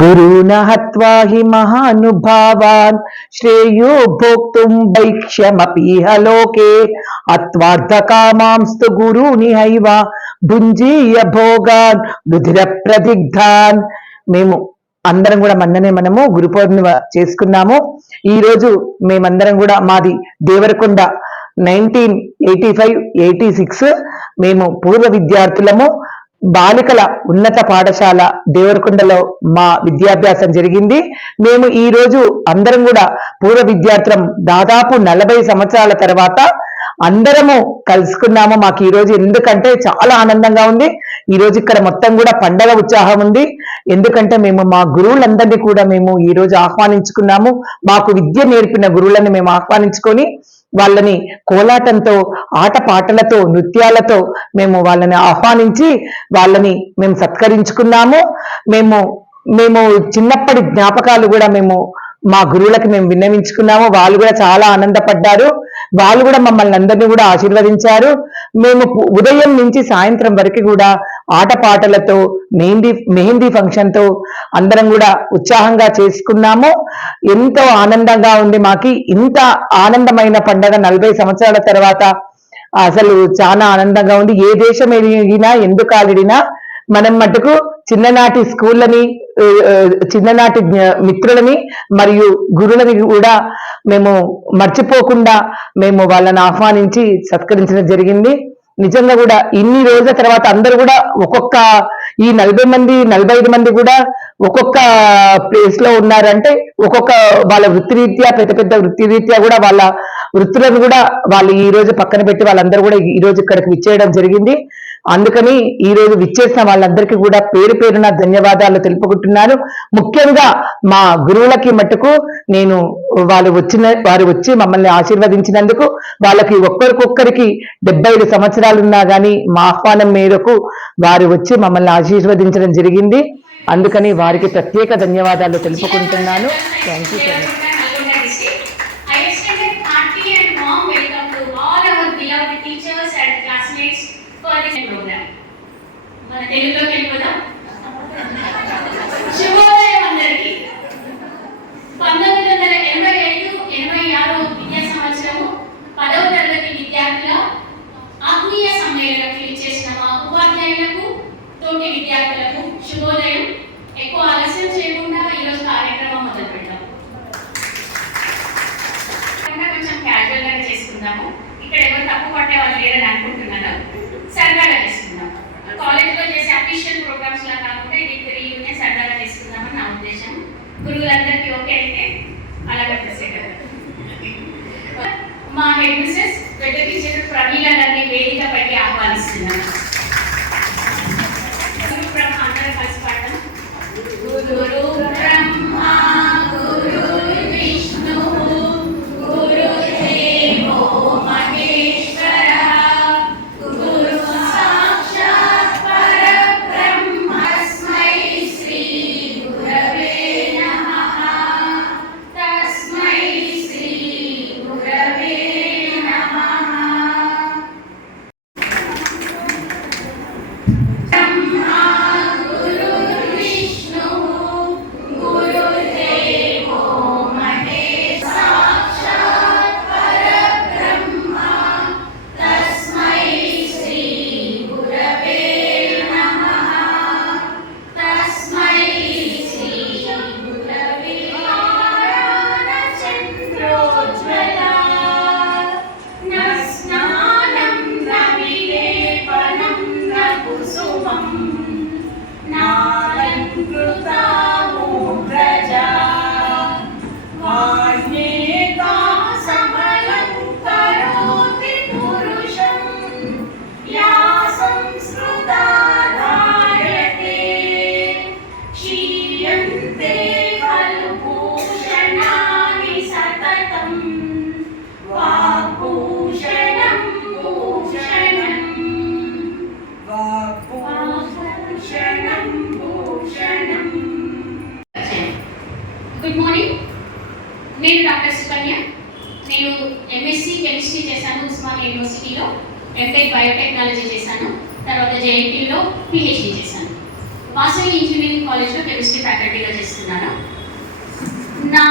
गुरून् हत्वा हि महानुभावान् श्रेयो भोक्तुं भैक्ष्यमपीह लोके हत्वार्थकामांस्तु गुरूनिहैव भुञ्जीय भोगान् रुधिरप्रदिग्धान्। మేము అందరం కూడా మొన్ననే మనము గురు పౌర్ణిమ చేసుకున్నాము. ఈ రోజు మేమందరం కూడా మాది దేవరకొండ 1985-86 మేము పూర్వ విద్యార్థులము. బాలికల ఉన్నత పాఠశాల దేవరకొండలో మా విద్యాభ్యాసం జరిగింది. మేము ఈ రోజు అందరం కూడా పూర్వ విద్యార్థులం దాదాపు 40 సంవత్సరాల తర్వాత అందరము కలుసుకున్నాము. మాకు ఈ రోజు ఎందుకంటే చాలా ఆనందంగా ఉంది. ఈ రోజు ఇక్కడ మొత్తం కూడా పండగ ఉత్సాహం ఉంది. ఎందుకంటే మేము మా గురువులందరినీ కూడా మేము ఈ రోజు ఆహ్వానించుకున్నాము. మాకు విద్య నేర్పిన గురువులను మేము ఆహ్వానించుకొని వాళ్ళని కోలాటంతో, ఆట పాటలతో, నృత్యాలతో మేము వాళ్ళని ఆహ్వానించి వాళ్ళని మేము సత్కరించుకున్నాము. మేము చిన్నప్పటి జ్ఞాపకాలు కూడా మేము మా గురువులకి మేము విన్నవించుకున్నాము. వాళ్ళు కూడా చాలా ఆనందపడ్డారు. వాళ్ళు కూడా మమ్మల్ని అందరినీ కూడా ఆశీర్వదించారు. మేము ఉదయం నుంచి సాయంత్రం వరకు కూడా ఆటపాటలతో, మెహందీ ఫంక్షన్తో అందరం కూడా ఉత్సాహంగా చేసుకున్నాము. ఎంతో ఆనందంగా ఉంది. మాకి ఇంత ఆనందమైన పండగ 40 సంవత్సరాల తర్వాత అసలు చాలా ఆనందంగా ఉంది. ఏ దేశం ఎదిగినా, ఎందుకు ఆడినా మనం మటుకు చిన్ననాటి స్కూళ్ళని, చిన్ననాటి మిత్రులని మరియు గురువులని కూడా మేము మర్చిపోకుండా మేము వాళ్ళని ఆహ్వానించి సత్కరించడం జరిగింది. నిజంగా కూడా ఇన్ని రోజుల తర్వాత అందరూ కూడా ఒక్కొక్క ఈ 40 మంది 45 మంది కూడా ఒక్కొక్క ప్లేస్ లో ఉన్నారంటే ఒక్కొక్క వాళ్ళ వృత్తిరీత్యా, పెద్ద వృత్తిరీత్యా కూడా వాళ్ళ వృత్తులను కూడా వాళ్ళు ఈ రోజు పక్కన పెట్టి వాళ్ళందరూ కూడా ఈ రోజు ఇక్కడికి విచ్చేయడం జరిగింది. అందుకని ఈ రోజు విచ్చేసిన వాళ్ళందరికీ కూడా పేరు పేరున ధన్యవాదాలు తెలుపుకుంటున్నాను. ముఖ్యంగా మా గురువులకి మట్టుకు నేను వారు వచ్చి మమ్మల్ని ఆశీర్వదించినందుకు వాళ్ళకి ఒక్కరికొక్కరికి 75 సంవత్సరాలు ఉన్నా కానీ మా ఆహ్వానం మేరకు వారు వచ్చి మమ్మల్ని ఆశీర్వదించడం జరిగింది. అందుకని వారికి ప్రత్యేక ధన్యవాదాలు తెలుపుకుంటున్నాను. Thank you so much. శుభోదయం అందరికీ. 1985-86 విద్యా సంవత్సరము 10వ తరగతి విద్యార్థుల ఆత్మీయ సమ్మేళనంకి ఇచ్చేసిన మా ఉపాధ్యాయులకు, తోటి విద్యార్థులకు శుభోదయం. ఎక్కువ ఆలస్యం చేయకుండా ఈరోజు కార్యక్రమం మొదలు పెట్టాము. కొంచెం క్యాజువల్ గా చేసుకుందాము. ఇక్కడ ఎవరు తప్పు పట్టే వాళ్ళు లేరని అనుకుంటున్నాను. సరదాగా చేసుకుందాం. కాలేజ్ లో చేసే అఫీషియల్ ప్రోగ్రామ్స్ లా కాకుండా ఇది రీయూనియన్ సరదాగా చేసుకుందామని నా ఉద్దేశం. గురువులందరికీ ఓకే అయితే అలాగే ప్రొసీడ్ అవుతాం. మా హెడ్ మిస్సెస్ వెటర్ టీచర్ ప్రమీల గారిని వేదికపైకి ఆహ్వానిస్తున్నాను. అందరూ కలిసి పాడతాం. గురు బ్రహ్మ గురు విష్ణు గురు దేవో మహేశ్వర గురు సాక్షాత్ పరబ్రహ్మ తస్మై శ్రీ గురవే నమః తస్మై శ్రీ గురవే నమః. Good morning. నేను డాక్టర్ సుకన్య. నేను ఎంఎస్సి కెమిస్ట్రీ చేశాను ఉస్మానియా యూనివర్సిటీలో. ఎంటెక్ బయోటెక్నాలజీ చేశాను. తర్వాత జేఎన్టీయూలో పిహెచ్డి చేశాను. వాసవి ఇంజనీరింగ్ కాలేజ్లో కెమిస్ట్రీ ఫ్యాకల్టీగా చేస్తున్నాను. నా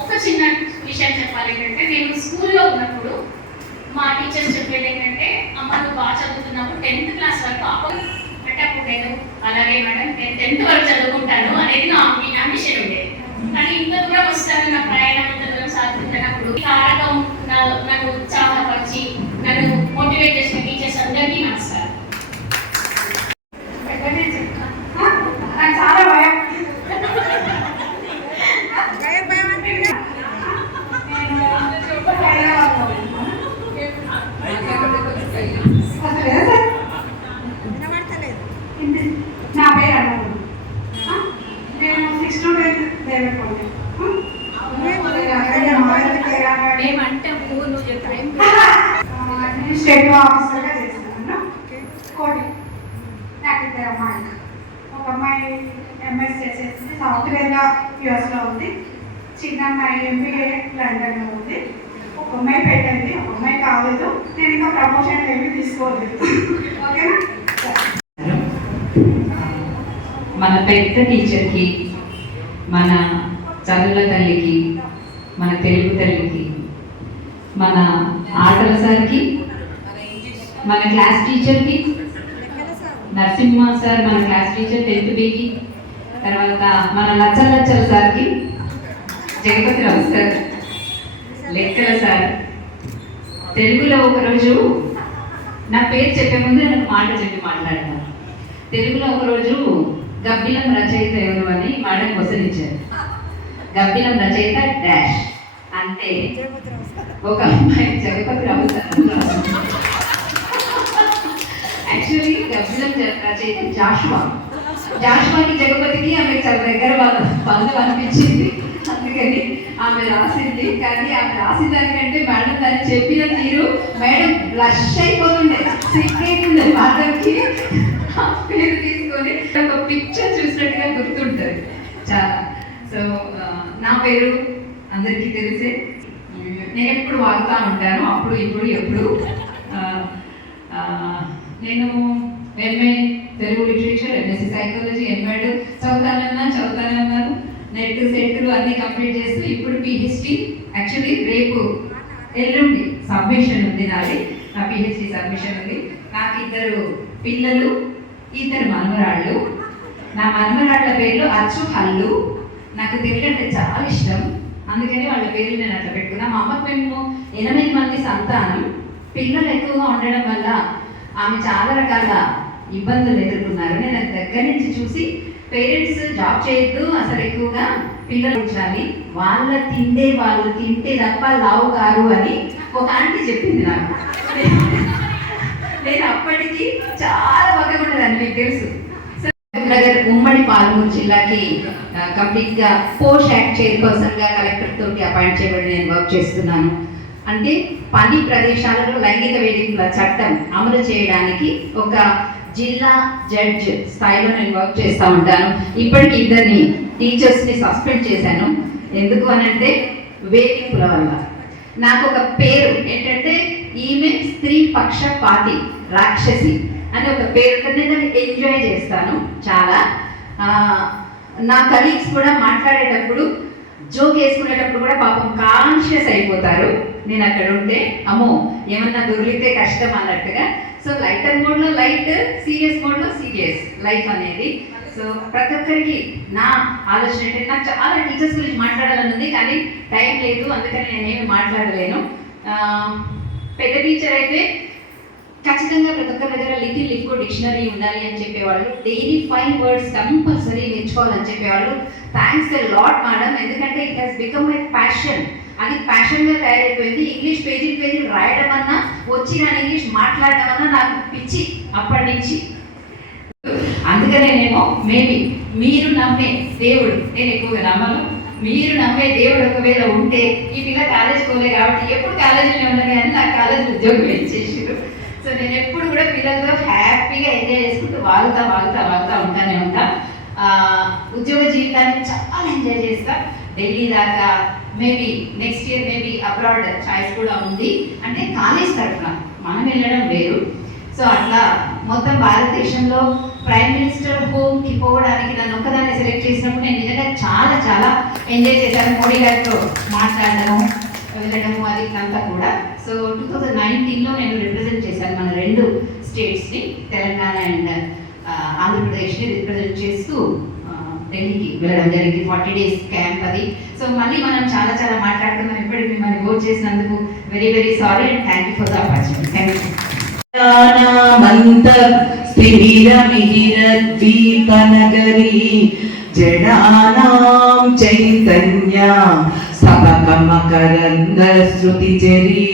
ఒక చిన్న విషయం చెప్పాలి ఏంటంటే, నేను స్కూల్లో ఉన్నప్పుడు మా టీచర్స్ చెప్పేది ఏంటంటే, అమ్మ నువ్వు బాగా చదువుతున్నప్పుడు 10th క్లాస్ వరకు అంటే అప్పుడు నేను అలాగే మేడం నేను 10th వరకు చదువుకుంటాను అనేది నా అంబిషన్ ఉండేది. కానీ ఇంత దూరం వస్తాను, నా ప్రయాణం ఇంత దూరం సాగుతున్నప్పుడు కారణం నన్ను ఉత్సాహపరిచి నన్ను మోటివేట్ చేసిన టీచర్స్ అందరికీ నమస్కారం. నాకు చాలా భయం. నా పేరు అన్నారు. నేను 6th to 10th Devarakonda. State ఆఫీసర్గా చేస్తున్నాను. కోటి నాకు ఇద్దరు అమ్మాయిలు. ఒక అమ్మాయి ఎంఎస్ చేసేసి సాఫ్ట్వేర్గా యూఎస్లో ఉంది. చిన్న అమ్మాయి ఎంబీఏ లండన్లో ఉంది. ఒక అమ్మాయి పెట్టింది, ఒక అమ్మాయి కాలేదు. నేను ఇంకా ప్రమోషన్ ఏమీ తీసుకోలేదు. ఓకేనా? మన పెద్ద టీచర్కి, మన చదువుల తల్లికి, మన తెలుగు తల్లికి, మన ఆటల సార్కి, మన క్లాస్ టీచర్కి, నరసింహ సార్ మన క్లాస్ టీచర్ 10th బికి, తర్వాత మన లచ్చల సార్కి, జగపతి రావు సార్ లెక్కల సార్. తెలుగులో ఒకరోజు నా పేరు చెప్పే ముందు నాకు మాట చెప్పి మాట్లాడతాను. తెలుగులో ఒకరోజు గబ్బిలం రచయిత ఎవరు అని మేడం క్వశ్చన్ ఇచ్చారు. గబ్బిలం రచయిత డాష్ అంటే ఒక అమ్మాయి జగపతి రావు సార్. యాక్చువల్లీ గబ్బిలం రచయిత జాషువాకి జగపతికి ఆమెకు చాలా దగ్గర బంధువు అనిపించింది. అందుకని ఆమె రాసింది. కానీ ఆమె రాసిన దానికంటే మేడం దాన్ని చెప్పిన తీరు మేడం బ్లష్ అయిపోతుండే, సిగ్గైతుండే మాటకి పేరు తీసుకొని ఒక పిక్చర్ చూసినట్టుగా గుర్తుంటుంది చాలా. సో నా పేరు అందరికీ తెలిసే. నేను ఎప్పుడు వాడుతూ ఉంటాను, అప్పుడు ఇప్పుడు ఎప్పుడు. నేను MA Telugu literature, MSc psychology, MEd చదువుతానే ఉన్నాను. నెట్ సెట్లు అన్నీ కంప్లీట్ చేస్తూ ఇప్పుడు పిహెచ్డి. యాక్చువల్లీ రేపు ఎల్లుండి సబ్మిషన్ ఉంది నాది. నా పిహెచ్డి సబ్మిషన్ ఉంది. నాకు 2 పిల్లలు, 2 మనవరాళ్ళు. నా మనవరాళ్ళ పేర్లు అచ్చు, హల్లు. నాకు తెలుగు అంటే చాలా ఇష్టం, అందుకని వాళ్ళ పేర్లు నేను అట్లా పెట్టుకున్నా. మా అమ్మకు మేము 8 మంది సంతానం. పిల్లలు ఎక్కువగా ఉండడం వల్ల ఆమె చాలా రకాల ఇబ్బందులు ఎదుర్కొన్నారు. నేను అది దగ్గర నుంచి చూసి పేరెంట్స్ జాబ్ చేయొద్దు, అసలు ఎక్కువగా పిల్లలు ఉంచాలి, వాళ్ళు తింటే తప్ప లావు కారు అని ఒక ఆంటీ చెప్పింది నాకు. నేను అప్పటికి చాలా బక్కగా ఉండేదాన్ని, మీకు తెలుసు. ఉమ్మడి పాలమూరు జిల్లాకి కంప్లీట్గా పోస్ట్ యాక్ట్ చైర్పర్సన్గా కలెక్టర్ తోటి అపాయింట్ చేయబడి నేను వర్క్ చేస్తున్నాను. అంటే పని ప్రదేశాలలో లైంగిక వేధింపుల చట్టం అమలు చేయడానికి ఒక జిల్లా జడ్జ్ స్థాయిలో నేను వర్క్ చేస్తూ ఉంటాను. ఇప్పటికి 2 టీచర్స్ని సస్పెండ్ చేశాను. ఎందుకు అనంటే వేధింపుల వల్ల. నాకు ఒక పేరు ఏంటంటే ఈమె స్త్రీ పక్షపాతి రాక్షసి అని ఒక పేరు. నేను ఎంజాయ్ చేస్తాను చాలా. నా కలీగ్స్ కూడా మాట్లాడేటప్పుడు జోక్ వేసుకునేటప్పుడు కూడా పాపం కాన్షియస్ అయిపోతారు. నేను అక్కడ ఉంటే అమ్మో ఏమన్నా దొరికితే కష్టం అన్నట్టుగా. సో లైటర్ మోడ్లో లైట్, సీరియస్ మోడ్లో సీరియస్ లైఫ్ అనేది. సో ప్రతి ఒక్కరికి నా ఆలోచన ఏంటంటే, నాకు చాలా టీచర్స్ గురించి మాట్లాడాలని ఉంది కానీ టైం లేదు, అందుకని నేనేమి మాట్లాడలేను. పెద్ద టీచర్ అయితే ఖచ్చితంగా ప్రతి ఒక్కరి దగ్గర లిఫ్కో డిక్షనరీ ఉండాలి అని చెప్పేవాళ్ళు. డైలీ 5 words కంపల్సరీ నేర్చుకోవాలని చెప్పేవాళ్ళు. థ్యాంక్స్ ఎ లాట్ మేడం, ఎందుకంటే it has become my passion. అది ప్యాషన్గా తయారైపోయింది. ఇంగ్లీష్ పేజీలు రాయడం అన్నా, వచ్చి నా ఇంగ్లీష్ మాట్లాడడం అన్నా నాకు పిచ్చి అప్పటి నుంచి. అందుకనేనేమో మేబీ మీరు నమ్మే దేవుడు, నేను ఎక్కువగా నమ్మను, మీరు నమ్మే దేవుడు ఒకవేళ ఉంటే ఈ పిల్ల కాలేజ్ పోలే కాబట్టి ఎప్పుడు కాలేజీలో ఉన్నది అని నాకు కాలేజ్ ఉద్యోగం ఇచ్చేసారు. సో నేను ఎప్పుడు కూడా పిల్లలతో హ్యాపీగా ఎంజాయ్ చేసుకుంటూ వాగుతా ఉంటానే ఉంటా. ఉద్యోగ జీవితాన్ని చాలా ఎంజాయ్ చేస్తా. ఢిల్లీ దాకా, maybe next year maybe abroad choice కూడా ఉంది. అంటే కాలేజ్ తరఫున మనం వెళ్ళడం వేరు. సో అట్లా మొత్తం భారతదేశంలో ప్రైమ్ మినిస్టర్ హోమ్కి పోవడానికి నన్ను ఒక్కదాన్ని సెలెక్ట్ చేసినప్పుడు నేను నిజంగా చాలా చాలా ఎంజాయ్ చేశాను. మోడీ గారితో మాట్లాడడము, వెళ్ళడము, అది అంతా కూడా. సో 2019లో నేను రిప్రజెంట్ చేశాను మన 2 స్టేట్స్ని, తెలంగాణ అండ్ ఆంధ్రప్రదేశ్ని రిప్రజెంట్ చేస్తూ ఢిల్లీకి వెళ్ళడం జరిగింది. 40 days క్యాంప్ అది. సో మళ్ళీ మనం చాలా చాలా మాట్లాడుకున్నాం. ఇప్పటికి మిమ్మల్ని ఓట్ చేసినందుకు very very sorry and thank you for the opportunity. Thank you. స్థిరమిహిరద్వీపనగరీ జడానాం చైతన్య స్తబకమకరందశ్రుతిజరీ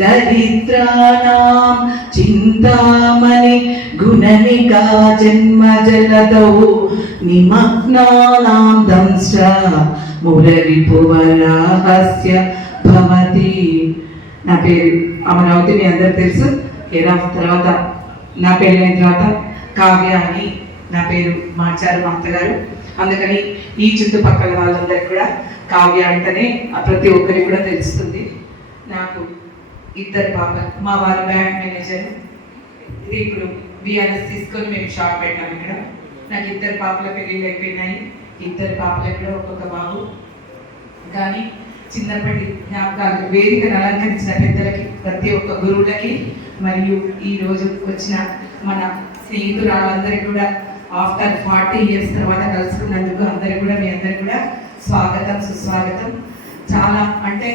దరిద్రానాం చింతామణి గుణనికా జన్మజలదౌ నిమగ్నానాం దంశ్ర మురరిపువరాహస్య భవతి. నా పేరు అమరావతి, మీ అందరు తెలుసు. తర్వాత నా పెళ్ళైన తర్వాత కావ్య అని నా పేరు మార్చారు మా అత్తగారు. అందుకని ఈ చుట్టుపక్కల వాళ్ళందరికీ కూడా కావ్య అంటేనే ప్రతి ఒక్కరికి కూడా తెలుస్తుంది. నాకు 2 పాపలు. మా వారు బ్యాంక్ మేనేజర్. ఇది ఇప్పుడు బిఆర్ఎస్ తీసుకొని మేము షాప్ పెట్టాము ఇక్కడ. నాకు 2 పాపల పెళ్ళిళ్ళు అయిపోయినాయి. 2 పాపలకు కూడా ఒక్కొక్క బాబు. కానీ చిన్నప్పటి జ్ఞాపకాలు, వేదికను అలంకరించిన పెద్దలకి, ప్రతి ఒక్క గురువులకి, మరియు ఈ రోజు వచ్చిన మన స్నేహితురాళ్ళందరికీ కూడా ఆఫ్టర్ 40 years తర్వాత కలుసుకున్నందుకు అందరికీ కూడా, మీ అందరికీ కూడా స్వాగతం, సుస్వాగతం. చాలా అంటే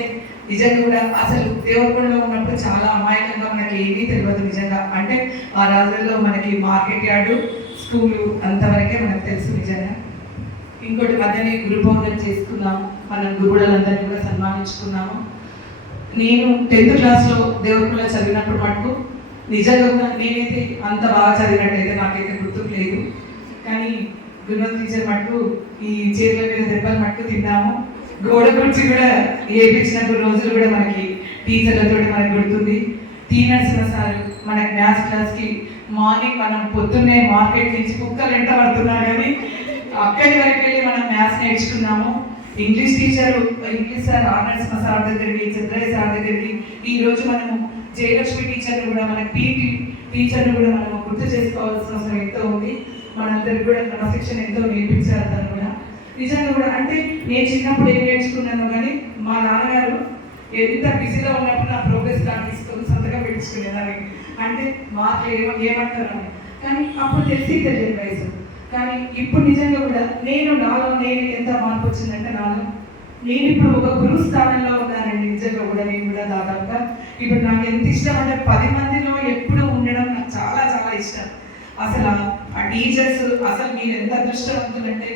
నిజంగా కూడా అసలు దేవరకొండలో ఉన్నప్పుడు చాలా అమాయకంగా మనకి ఏమీ తెలియదు నిజంగా. అంటే ఆ రోజుల్లో మనకి మార్కెట్ యార్డు, స్కూలు అంతవరకే మనకు తెలుసు నిజంగా. ఇంకోటి మధ్యనే గురు పౌర్ణమి చేసుకున్నాము. మనం గురువులందరినీ కూడా సన్మానించుకున్నాము. నేను 10th క్లాస్లో దేవరకొండలో చదివినప్పుడు మటుకు నిజంగా కూడా నేనైతే అంత బాగా చదివినట్టయితే నాకైతే గుర్తుకు లేదు. కానీ గురువు టీచర్ మటుకు ఈ చేతుల మీద దెబ్బలు మటుకు తిన్నాము. గోడ గురించి కూడా ఏపించిన రోజులు కూడా మనకి టీచర్లతో మనకు గుర్తుంది. టీ నరసింహ సార్ మనకి మ్యాథ్స్ క్లాస్కి మార్నింగ్ మనం పొద్దున్నే మార్కెట్ నుంచి కుక్కలు వెంట పడుతున్నారు కానీ అక్కడి వరకు వెళ్ళి మనం మ్యాథ్స్ నేర్చుకున్నాము. English teacher, English sir R Narasimha sir దగ్గరికి, చంద్రయ్య సార్ దగ్గరికి, ఈ రోజు మనము జయలక్ష్మి టీచర్ని కూడా, మన పీటీ టీచర్ని కూడా మనము గుర్తు చేసుకోవాల్సిన అవసరం ఎంతో ఉంది. మనందరికి కూడా క్రమశిక్షణ ఎంతో నేర్పించారు తను కూడా. నిజంగా కూడా అంటే నేను చిన్నప్పుడు ఏం నేర్చుకున్నాను కానీ మా నాన్నగారు ఎంత బిజీలో ఉన్నప్పుడు నా ప్రోగ్రెస్ కార్డు తీసుకొని సంతకం పెట్టించుకునేదాన్ని. అంటే మార్కులు ఏమంటారు అని. కానీ అప్పుడు తెలియదు వయసు. కానీ ఇప్పుడు నిజంగా కూడా నాలో నేను ఎంత మార్పు వచ్చిందంటే నేను ఇప్పుడు ఒక గురువు స్థానంలో ఉన్నానండి. నిజంగా కూడా నేను కూడా దాదాపుగా ఇప్పుడు నాకు ఎంత ఇష్టం అంటే 10 మందిలో ఎప్పుడు ఉండడం నాకు చాలా చాలా ఇష్టం. అసలు ఆ టీచర్స్ అసలు మీరు ఎంత అదృష్టవంతులంటే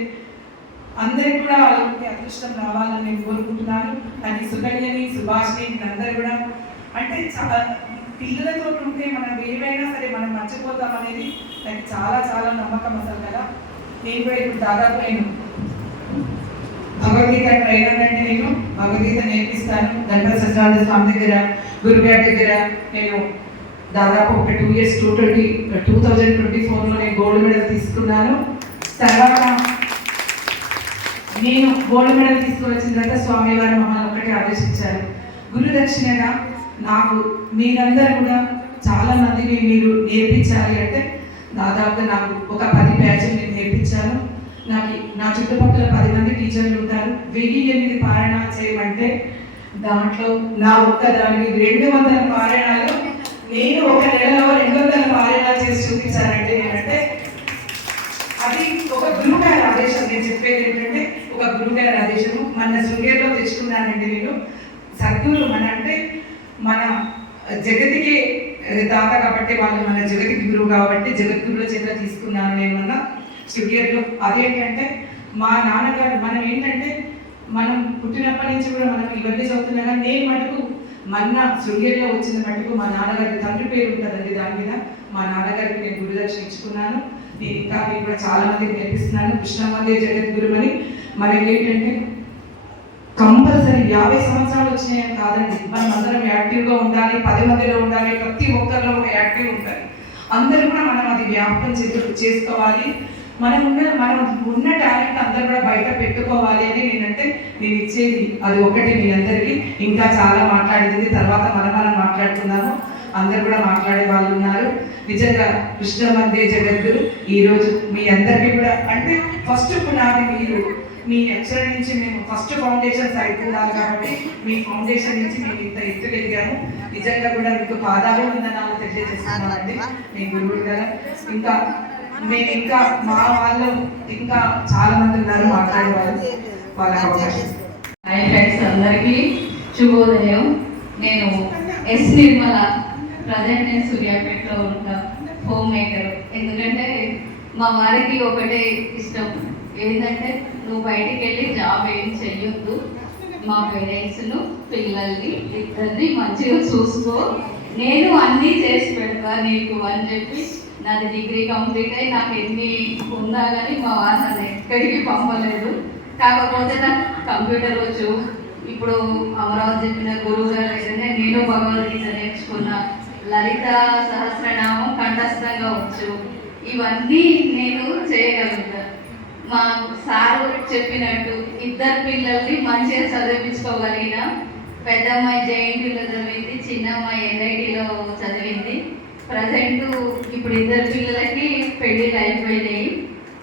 అందరికి కూడా అలాంటి అదృష్టం రావాలని నేను కోరుకుంటున్నాను. అది సుకన్యని, సుభాష్ని, అందరు కూడా అంటే పిల్లలతో ఉంటే మనం ఏమైనా సరే మనం మర్చిపోతాం అనేది నాకు చాలా చాలా నమ్మకం అసలు కదా. నేను కూడా ఇప్పుడు దాదాపు భగవద్గీత ట్రైనర్ అంటే నేను భగవద్గీత నేర్పిస్తాను. గణపతి సత్యనారాయణ స్వామి దగ్గర, గురుగారి దగ్గర నేను దాదాపు ఒక 2 years 2024లో నేను గోల్డ్ మెడల్ తీసుకున్నాను. తర్వాత నేను గోల్డ్ మెడల్ తీసుకొని వచ్చిన తర్వాత స్వామి వారు మమ్మల్ని ఒకటి ఆదేశించారు, గురు దక్షిణగా నాకు మీరందరూ కూడా చాలా మందిని మీరు నేర్పించాలి అంటే దాదాపుగా నాకు ఒక 10 బ్యాచ్లు నేను నేర్పించాను. నాకు నా చుట్టుపక్కల 10 మంది టీచర్లు ఉంటారు. 1008 పారాయణాలు చేయమంటే దాంట్లో నా ఒక్కదానికి 200 పారాయణాలు నేను ఒక నెలలో 200 పారాయణాలు చేసి చూపించానంటే నేనంటే అది ఒక గురువు గారి ఆదేశం. నేను చెప్పేది ఏంటంటే ఒక గురువు గారి ఆదేశము. మన శృంగేరిలో తెచ్చుకున్నానండి నేను. సద్గురు మన జగతికి దాత కాబట్టి వాళ్ళు మన జగతికి గురువు కాబట్టి జగద్గురుల చేత తీసుకున్నాను నేను మన శృంగేరిలో. అదేంటంటే మా నాన్నగారు మనం పుట్టినప్పటి నుంచి కూడా మనం ఇవన్నీ చదువుతున్నా కానీ నేను మటుకు మన శృంగేరిలో వచ్చిన మటుకు మా నాన్నగారి తండ్రి పేరు ఉంటుందండి. దాని మీద మా నాన్నగారికి నేను గురుదక్షిణ ఇచ్చుకున్నాను. నేను ఇంకా కూడా చాలా మందికి నేర్పిస్తున్నాను. కృష్ణమందే జగద్గురు అని. మనకి ఏంటంటే కంపల్సరీ 50 సంవత్సరాలు వచ్చినాయని కాదండి. మనం అందరం యాక్టివ్గా ఉండాలి, 10 మందిలో ఉండాలి, ప్రతి ఒక్కరిలో ఒక యాక్టివ్ ఉండాలి. అందరూ కూడా మనం అది వ్యాప్తం చేసుకోవాలి. మనం ఉన్న టాలెంట్ అందరూ కూడా బయట పెట్టుకోవాలి అని నేను ఇచ్చేది అది ఒకటి మీ అందరికీ. ఇంకా చాలా మాట్లాడేది తర్వాత మనం మాట్లాడుతున్నాము. అందరు కూడా మాట్లాడే వాళ్ళు ఉన్నారు. నిజంగా కృష్ణ వందే జగద్గురు. ఈరోజు మీ అందరికీ కూడా అంటే ఫస్ట్ పునాది మీరు, మీ అక్షరం నుంచి మేము ఫస్ట్ ఫౌండేషన్ సైడ్ ఉండాలి కాబట్టి మీ ఫౌండేషన్ నుంచి మేము ఇంత ఎత్తుకెదిగాము. నిజంగా కూడా మీకు పాదాలు వందనాలు తెలియజేస్తున్నామండి మీ గురువులు కదా. ఇంకా మేము ఇంకా మా వాళ్ళు ఇంకా చాలా మంది ఉన్నారు మాట్లాడే వాళ్ళు, వాళ్ళకి అవకాశం. హాయ్ ఫ్రెండ్స్, అందరికీ శుభోదయం. నేను ఎస్ నిర్మల, ప్రజెంట్ నేను సూర్యాపేటలో ఉంటా, హోమ్ మేకర్. ఎందుకంటే మా వారికి ఒకటే ఇష్టం, ఏంటంటే నువ్వు బయటికి వెళ్ళి జాబ్ ఏం చెయ్యొద్దు, మా పేరెంట్స్ను పిల్లల్ని ఇద్దరిని మంచిగా చూసుకో, నేను అన్నీ చేసి పెడతా నీకు అని చెప్పి నాది డిగ్రీ కంప్లీట్ అయ్యి నాకు ఎన్ని ఉన్నా కానీ మా వారు నన్ను ఎక్కడికి పంపలేదు. కాకపోతే నాకు కంప్యూటర్ వచ్చు. ఇప్పుడు అమరావతి చెప్పిన గురువు గారు అయితేనే నేను భగవద్గీత నేర్చుకున్న, లలిత సహస్రనామం కంఠస్థంగా వచ్చు. ఇవన్నీ నేను చేయగలుగుతాను. మా సారు చెప్పినట్టు ఇద్దరు పిల్లల్ని మంచిగా చదివించుకోగలిగిన. పెద్ద అమ్మాయి జేఎన్టీలో చదివింది, చిన్న అమ్మాయి ఎన్ఐటీలో చదివింది. ప్రజెంట్ ఇప్పుడు ఇద్దరు పిల్లలకి పెళ్ళిళ్ళు అయిపోయినాయి.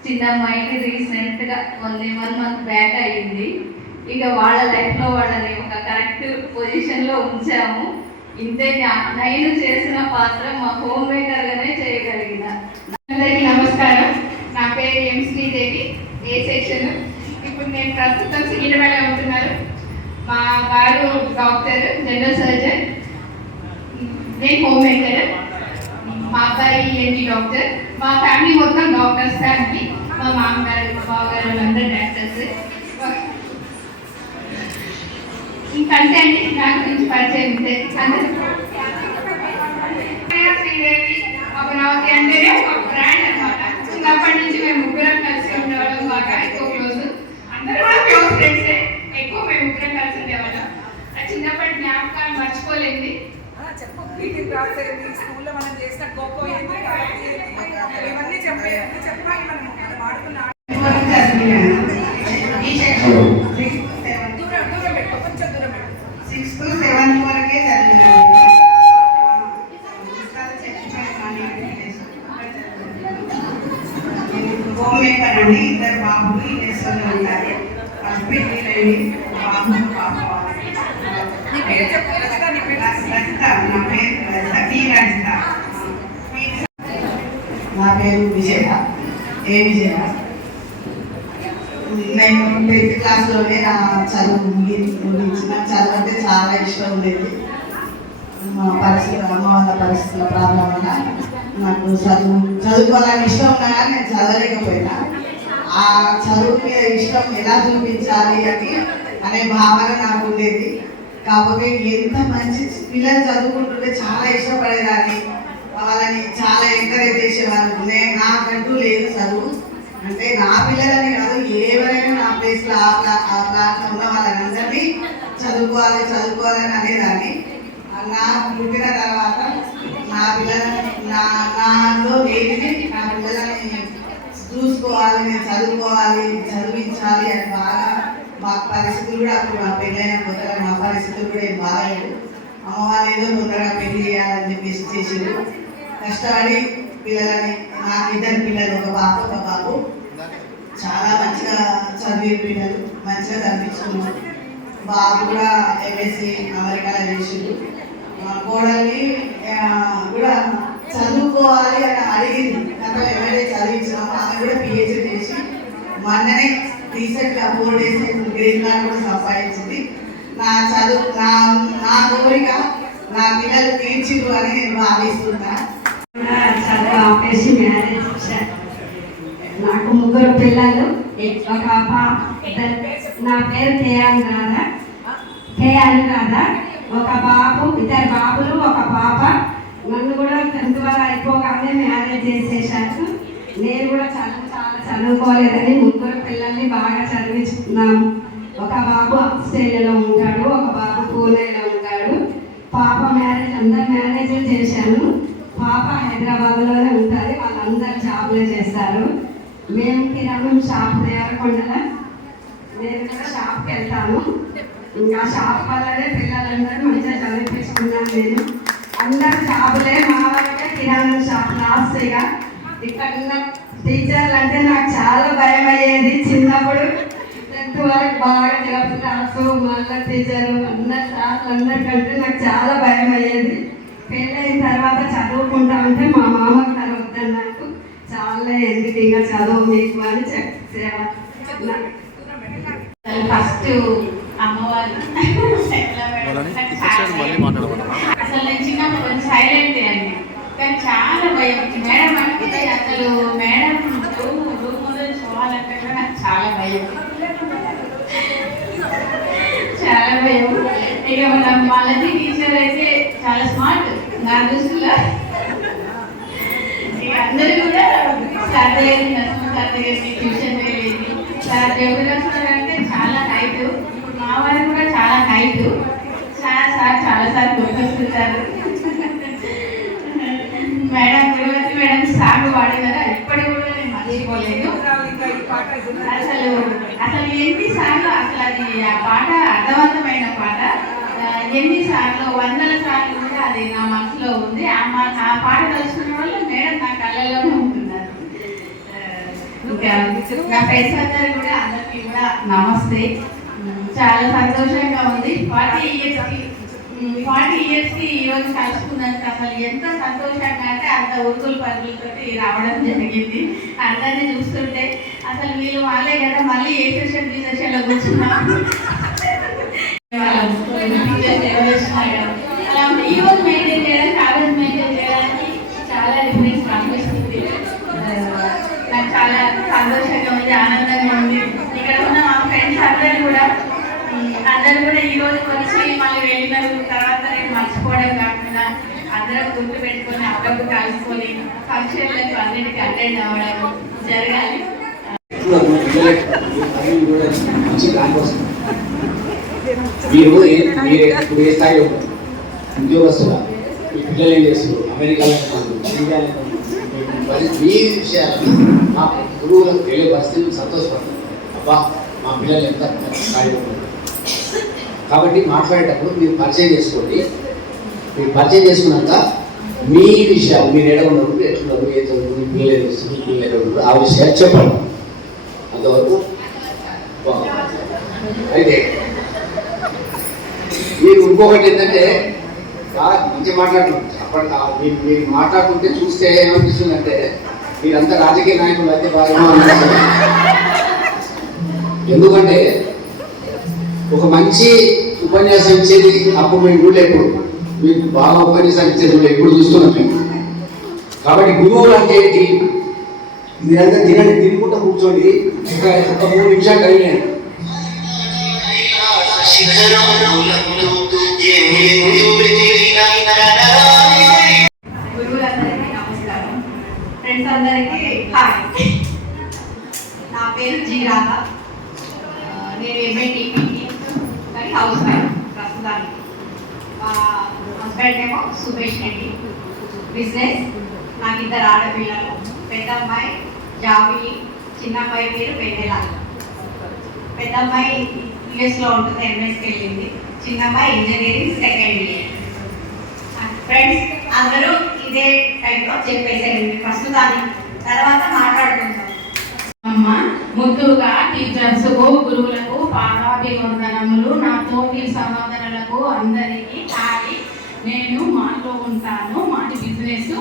చిన్న అమ్మాయికి రీసెంట్గా 1 మంత్ బ్యాక్ అయ్యింది. ఇక వాళ్ళ లైఫ్లో వాళ్ళని ఒక కరెక్ట్ పొజిషన్లో ఉంచాము. ఇంతే నేను చేసిన పాత్ర మా హోమ్ మేకర్గానే చేయగలిగిన. అందరికీ నమస్కారం. నా పేరు ఎం శ్రీదేవి, ఏ సెక్షన్. ఇప్పుడు నేను ప్రస్తుతం సికింద్రాబాద్లో ఉంటున్నారు. మా వారు డాక్టర్, జనరల్ సర్జన్, నేను హోమ్ మేకర్. మా అబ్బాయి ఏంటి డాక్టర్. మా ఫ్యామిలీ మొత్తం డాక్టర్స్ ఫ్యామిలీ. మా మామగారు, మా బావగారు వాళ్ళందరూ డాక్టర్స్. ఇంకంతే అండి నా గురించి పరిచయం. శ్రీదేవి అమరావతి అంటేనే ఒక బ్రాండ్ అనమాట. చిన్నప్పటి నుంచి మేము ముగ్గురం కలిసి ఉండేవాళ్ళం, బాగా ఎక్కువ క్లోజ్. అందరూ కూడా క్లోజ్ ఫ్రెండ్సే, ఎక్కువ మేము ముగ్గురం కలిసి ఉండేవాళ్ళం. ఆ చిన్నప్పటి జ్ఞాపకాలు మర్చిపోలేండి. స్కూల్లో మనం చేసిన ఖోఖో ఇవన్నీ చెప్పాలి మనం వాడుకున్న హోమ్ మేకర్ అండి. ఇద్దరు బాబులు ఈ దేశంలో ఉంటారు. హస్బెండ్ బాబు పాప. నా పేరు రజిత. నా పేరు విజయ, ఏ విజయ. నేను 10th క్లాస్లోనే నా చదువు ముగించిన. చదువు అంటే చాలా ఇష్టం ఉండేది. మా పరిస్థితి, అమ్మ వాళ్ళ పరిస్థితుల ప్రాబ్లం వల్ల నాకు చదువుకోవాలని ఇష్టం ఉన్నా కానీ నేను చదవలేకపోయినా. ఆ చదువు మీద ఇష్టం ఎలా చూపించాలి అనే భావన నాకు ఉండేది. కాకపోతే ఎంత మంచి పిల్లలు చదువుకుంటుంటే చాలా ఇష్టపడేదాన్ని, వాళ్ళని చాలా ఎంకరేజ్ చేసేవాళ్ళు. నాకంటూ లేదు చదువు అంటే, నా పిల్లలని కాదు, ఎవరైనా నా ప్లేస్లో ఆ ప్లాట్లో ఉన్న వాళ్ళని అందరినీ చదువుకోవాలని అనేదాన్ని. నా పుట్టిన తర్వాత నా పిల్లలని నాలో లేనిది నా పిల్లలని చూసుకోవాలి, నేను చదివించాలి అని బాగా. మా పరిస్థితులు కూడా అప్పుడు మా పెళ్ళైన కొత్తగా మా పరిస్థితులు కూడా ఏం బాగాలేదు. అమ్మ వాళ్ళు ఏదో తొందరగా పెళ్లి చేయాలని చెప్పేసి చేసిండు. కష్టపడి పిల్లలని, నాకు 2 పిల్లలు, ఒక పాప ఒక బాబు, చాలా మంచిగా చదివే పిల్లలు, మంచిగా చదివించుకున్నాం. బాబు కూడా ఎంఎస్సి అమెరికాలో చేసిండు. మా కోడల్ని కూడా చదువుకోవాలి అని అడిగింది. అక్కడ ఎవరైతే చదివించినామో ఆమె కూడా పిహెచ్డి చేసి మొన్ననే రీసెంట్గా 4 days గ్రీన్ కార్డ్ కూడా సంపాదించింది. నా చదువు నా కోరిక నా పిల్లలు తీర్చిరు అని నేను భావిస్తున్నా. చదువు ఆపేసి మ్యారేజ్ చేశాను. నాకు 3 పిల్లలు, ఒక నా పేరు కేయానురాధ. ఒక బాబు, 2 బాబులు, ఒక పాప. నన్ను కూడా 10th వరకు అయిపోగానే మ్యారేజ్ చేసేసాను. నేను కూడా చాలా చదువుకోలేదని 3 పిల్లల్ని బాగా చదివించుకున్నాము. ఒక బాబు ఆస్ట్రేలియాలో ఉంటాడు, ఒక బాబు పూణేలో ఉంటాడు. పాప మ్యారేజ్, అందరు మ్యారేజ్లు చేశాను. పాప హైదరాబాద్లోనే ఉంటుంది, వాళ్ళందరూ జాబ్లో చేస్తారు. మేము కిరాణం షాప్ దేవరకొండలో, నేను కూడా షాప్కి వెళ్తాను. ఇంకా షాప్ వల్లనే పిల్లలందరూ మంచిగా చదివించుకున్నాను నేను. అందరు షాపులే, మా వాళ్ళకే కిరాణా షాప్ లాస్ట్. ఇక్కడ ఉన్న టీచర్లు అంటే నాకు చాలా భయం అయ్యేది చిన్నప్పుడు. 10th వరకు బాగా క్లాసు మళ్ళీ టీచరు అందరు సార్లు అందరికంటే నాకు చాలా భయం అయ్యేది. పెళ్ళైన తర్వాత చదువుకుంటా ఉంటే మా మామగారు గారు వద్దని నాకు చాలా ఎందుకు ఇంకా చదువు మీకు అని చెప్పేవా. ఫస్ట్ అమ్మవారు అసలు నేను చిన్నప్పుడు కొంచెం సైలెంట్ అండి, కానీ చాలా భయం. మేడం అంటే అసలు మేడం రూమ్ ముందు చూడాలంటే కూడా నాకు చాలా భయం, చాలా భయం. ఇక మన వాళ్ళది టీచర్ అయితే చాలా స్మార్ట్ నా దృష్టిలో. ఇక అందరూ కూడా సార్ దగ్గర నరసింహ సార్ దగ్గర ట్యూషన్ వెళ్ళేది. సార్ జగన్ అంటే చాలా హైట్, ఇప్పుడు మా వారు కూడా చాలా హైట్. సార్ చాలాసార్లు గుర్తొస్తుంటారు. మేడం గురువతి మేడం సాగు పాడినారా ఇప్పటికి కూడా నేను మర్చిపోలేదు. అసలు ఎన్నిసార్లు అసలు అది ఆ పాట అర్థవంతమైన పాట, ఎన్నిసార్లు 100ల సార్లు కూడా అది నా మనసులో ఉంది. ఆ పాట తెలుసుకున్న వాళ్ళు మేడం నా కళ్ళల్లోనే ఉంటున్నారు. ఇంకా నా ఫ్రెండ్స్ అందరూ కూడా అందరికీ కూడా నమస్తే. చాలా సంతోషంగా ఉంది. 40 ఇయర్స్కి ఈరోజు కలుసుకున్నందుకు అసలు ఎంత సంతోషంగా అంటే అంత ఉరుకులు పరుగులతో రావడం జరిగింది. అందరినీ చూస్తుంటే అసలు వీళ్ళు వాళ్ళే కదా మళ్ళీ ఏ సెషన్ బి సెషన్లో కూర్చున్నాం. అలా ఈ రోజు మెయింటైన్ చేయడానికి ఆ రోజు మెయింటైన్ చేయడానికి చాలా డిఫరెన్స్ కనిపిస్తుంది. నాకు చాలా సంతోషంగా ఉంది, ఆనందంగా ఉంది. ఇక్కడ ఉన్న మా ఫ్రెండ్స్ అందరూ కూడా ఈ రోజు వచ్చి మళ్ళీ వెళ్ళినారు. తర్వాత నేను మర్చిపోవడం కాకుండా అందరం గుర్తు పెట్టుకొని అప్పుడప్పుడు కలుసుకొని ఫంక్షన్లకు అన్నిటికీ అటెండ్ అవ్వడం జరగాలి. మీరు ఇప్పుడు ఏ స్థాయిలో ఉద్యోగస్తుగా మీ పిల్లలు ఏం చేస్తారు, అమెరికాలో మీ విషయాలను మా గురువులకు తెలియ పరిస్థితులు సంతోషపడతారు. అబ్బా మా పిల్లలు ఎంత స్థాయిలో ఉన్నారు. కాబట్టి మాట్లాడేటప్పుడు మీరు పరిచయం చేసుకోండి. మీరు పరిచయం చేసుకున్నాక మీ విషయాలు మీరు ఎక్కడ ఉన్నారు, ఎట్లున్నారు, ఏ చదువు, మీ పిల్లలు ఏం చేస్తారు, మీ పిల్లలు ఎక్కడ ఉన్నారు, ఆ విషయాలు చెప్పండి. అంతవరకు అయితే మీరు ఇంకొకటి ఏంటంటే చాలా మంచిగా మాట్లాడుతున్నారు. అప్పటి మీరు మాట్లాడుతుంటే చూస్తే ఏమనిపిస్తుంది అంటే మీరంతా రాజకీయ నాయకులు అయితే బాగా అనిపిస్తుంది. ఎందుకంటే ఒక మంచి ఉపన్యాసం ఇచ్చేది అప్పుడు మేము కూడా ఎప్పుడు మీకు బాగా ఉపన్యాసాలు ఇచ్చేది కూడా ఎప్పుడు చూస్తున్నాం మేము. కాబట్టి గురువులు అంటే ఏంటి, మీరంతా తినుకుంటూ కూర్చోండి. ఒక 3 నిమిషాలు కలిగినాయి. గురువులందరికీ నమస్కారం. ఫ్రెండ్స్ అందరికీ హాయ్. నా పేరు జీ రాధ. నేను ఎంఏటీపీకి కానీ హౌస్ వైఫ్ ప్రస్తుతానికి. మా హస్బెండ్ ఏమో సుభేష్ రెడ్డి. బిజినెస్. నాకు 2 ఆడపిల్లలు. పెద్ద అమ్మాయి జాబిలి, చిన్న అమ్మాయి పేరు వెన్నెల. పెద్ద అమ్మాయి యూఎస్లో ఉంటుంది, ఎంఎస్కి వెళ్ళింది. చిన్న అమ్మాయి ఇంజనీరింగ్ 2nd ఇయర్. ఫ్రెండ్స్ అందరూ ఇదే టైప్లో చెప్పేసేయండి ప్రస్తుతానికి, తర్వాత మాట్లాడుకుంటాం. అమ్మ ముందుగా టీచర్స్కు, గురువులకు పాదాభివందనములు. నా తోటి సహోదరులకు అందరికీ హాయ్. నేను మాలో ఉంటాను. మాది బిజినెస్.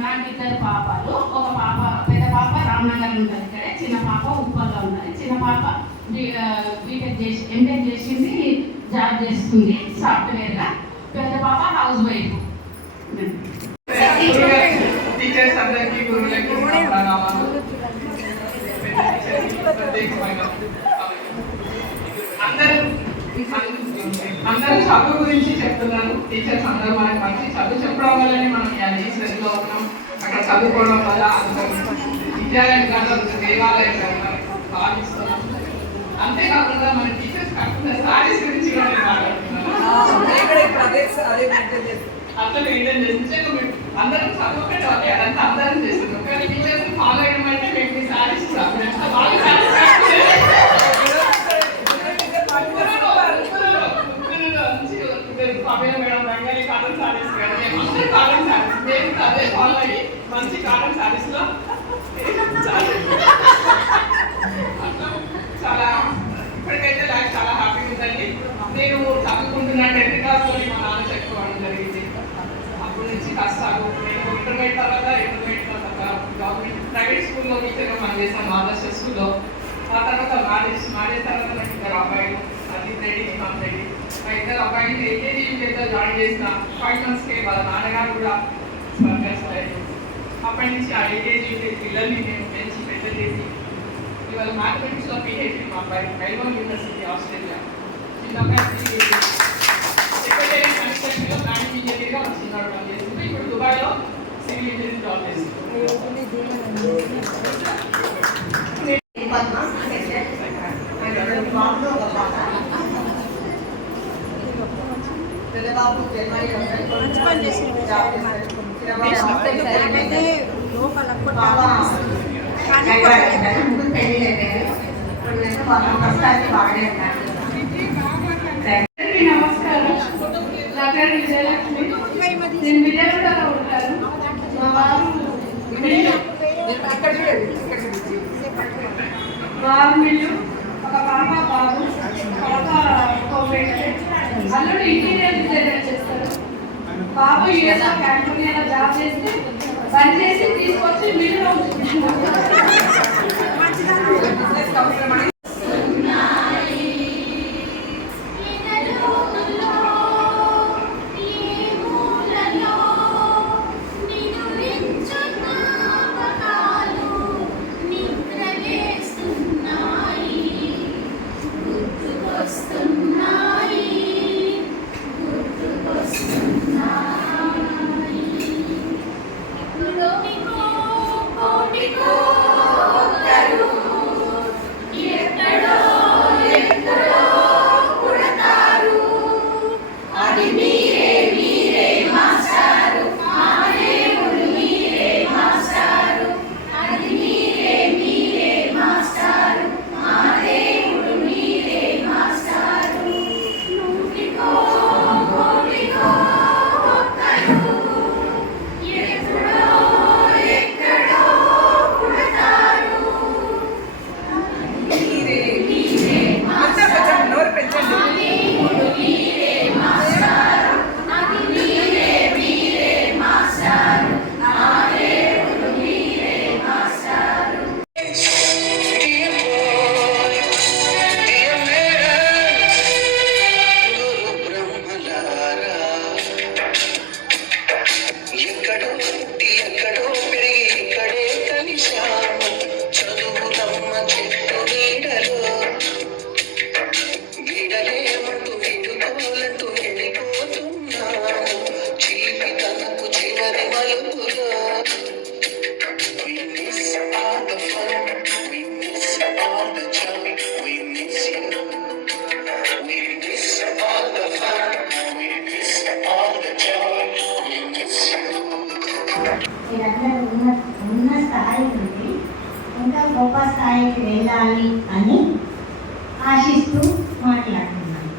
నాకు 2 పాపలు. ఒక పాప, పెద్ద పాప రామ్నగర్ ఉంటుంది ఇక్కడే, చిన్న పాప ఉప్పల్లో ఉన్నది. చిన్న పాప బీటెక్ చేసి ఎంటెక్ చేసింది, జాబ్ చేస్తుంది సాఫ్ట్వేర్గా. పెద్ద పాప హౌస్ వైఫ్. టీచర్స్ అందరికీ, గురువులకి ప్రణామాలు. అందరూ చదువు గురించి చెప్తున్నారు. టీచర్స్ అందరూ మనకి మంచి చదువు చెప్పడం వల్లనే మనం టీచర్స్లో ఉన్నాం. అక్కడ చదువుకోవడం వల్ల విద్యాలయం కాదు, దేవాలయం కాదు భావిస్తున్నాం. అంతేకాకుండా మన టీచర్స్ కాకుండా సారీస్ గురించి కూడా మాట్లాడుతున్నాను. అట్లా మెయింటైన్ చేస్తే అందరం చదువుకుంటే అదంతా అందరం చేస్తున్నాం. కానీ టీచర్స్ ఫాలో అయ్యడం అంటే మేము సారీస్ బాగా పాపయ్య మేడం రంగాలి కాటన్ సారీస్ మేడం అందరూ కాటన్ సారీస్ మేము అదే ఫాలో అయ్యి మంచి కాటన్ సారీస్ లో చాలా ఇప్పటికైతే నాకు చాలా హ్యాపీగా ఉందండి. నేను చదువుకుంటున్న 10th క్లాస్లో మా నాన్న చెప్పుకోవడం జరిగింది. అప్పటి నుంచి కష్టాలు నేను ఇంటర్మీడియట్ తర్వాత గవర్నమెంట్ ప్రైవేట్ స్కూల్లో టీచర్గా పనిచేశాను ఆదర్శ స్కూల్లో. ఆ తర్వాత మ్యారేజ్ తర్వాత నాకు ఇద్దరు అబ్బాయిలు అది రెడీ నాన్ రెడీ. ఆ ఇద్దరు అబ్బాయిలు ఎల్కేజీ యూకేజీలో జాయిన్ చేసిన 5 monthsకే వాళ్ళ నాన్నగారు కూడా స్వర్గస్థులయ్యారు. అప్పటి నుంచి ఆ ఎల్కేజీ యూకేజీ పిల్లల్ని నేను పెంచి పెద్ద చేసి ఇవాళ మ్యాథమెటిక్స్లో PhD మా అబ్బాయి మెల్బోర్న్ యూనివర్సిటీ ఆస్ట్రేలియా. చిన్న అబ్బాయి సెక్రటరీ కన్స్ట్రక్షన్లో ప్లానింగ్ ఇంజనీర్గా ఒక చిన్నవాడు పనిచేస్తుంది. ఇప్పుడు దుబాయ్లో సివిల్ ఇంజనీర్ జాబ్ చేస్తుంది. నమస్కారం. నా పేరు విజయలక్ష్మి. నేను విజయవాడలో ఉంటాను. మా వారు మిల్లు ఒక పాప బాబు అల్లుడు ఇంటీరియర్ డిజైనర్ చేస్తారు. బాబు యూఎస్లో కాలిఫోర్నియాలో జాబ్ చేస్తే పని చేసి తీసుకొచ్చి మిల్లులో ఉన్న స్థాయి నుండి ఇంకా గొప్ప స్థాయికి వెళ్ళాలి అని ఆశిస్తూ మాట్లాడుతున్నాను.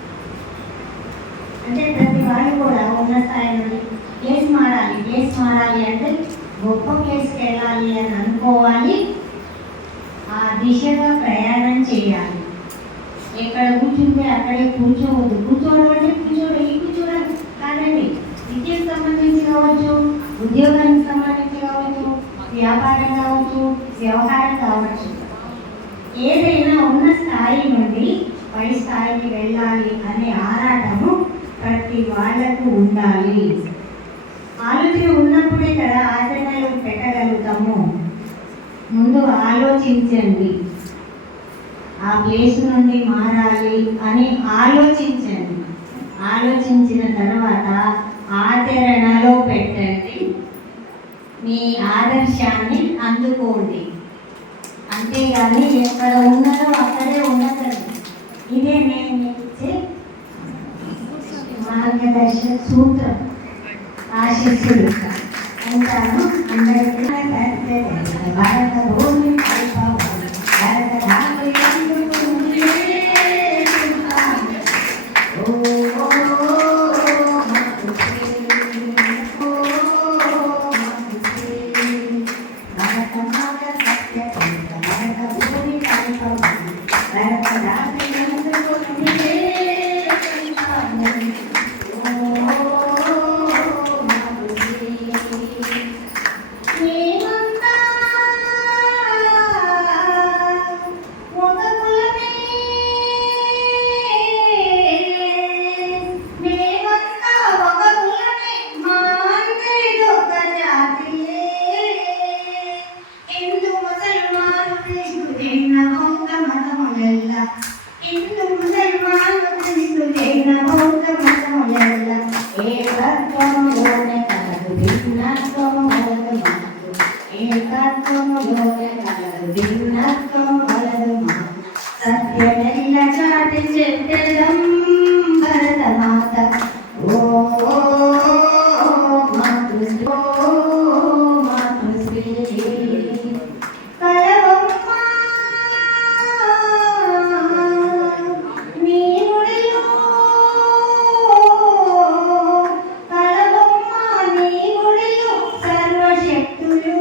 అంటే ప్రతి వాళ్ళు కూడా ఉన్న స్థాయి నుండి ప్లేస్ మారాలి అంటే గొప్ప ప్లేస్కి వెళ్ళాలి అని అనుకోవాలి. ఆ దిశగా ప్రయాణం చేయాలి. ఎక్కడ కూర్చుంటే అక్కడే కూర్చోవద్దు. కూర్చోవడం అంటే కూర్చోవడం కాదండి. విద్యకు సంబంధించి కావచ్చు, ఉద్యోగానికి సంబంధించి కావచ్చు, వ్యాపారం కావచ్చు, వ్యవహారం కావచ్చు, ఏదైనా ఉన్న స్థాయి నుండి పై స్థాయికి వెళ్ళాలి అనే ఆరాటము ప్రతి వాళ్లకు ఉండాలి. ఆలోచన ఉన్నప్పుడే కదా ఆచరణలో పెట్టగలుగుతాము. ముందు ఆలోచించండి. ఆ ప్లేస్ నుండి మారాలి అని ఆలోచించండి. ఆలోచించిన తర్వాత ఆచరణలో పెట్టండి. మీ ఆదర్శాన్ని అందుకోండి. అంతేగాని ఎక్కడ ఉన్నదో అక్కడే ఉండకండి. ఇదే నేను మీకు ఇచ్చే మార్గదర్శక సూత్రం. ఆశీస్సులు ఉంటాను. అందరికీ భారత భూమి భారత ఓ ఏకత్వములోనే కలదు భిన్నత్వము వలదు మాకు ఏకత్వములోనే కలదు భిన్నత్వము వలదు మాకు సత్యమెల్ల చాటి చెట్టెదం భరతమాత ఓ మాతృశ్రీ మాతృశ్రీ కలవమ్మ నీ ఒడిలో కలవమ్మ నీ ఒడిలో సర్వశక్తులు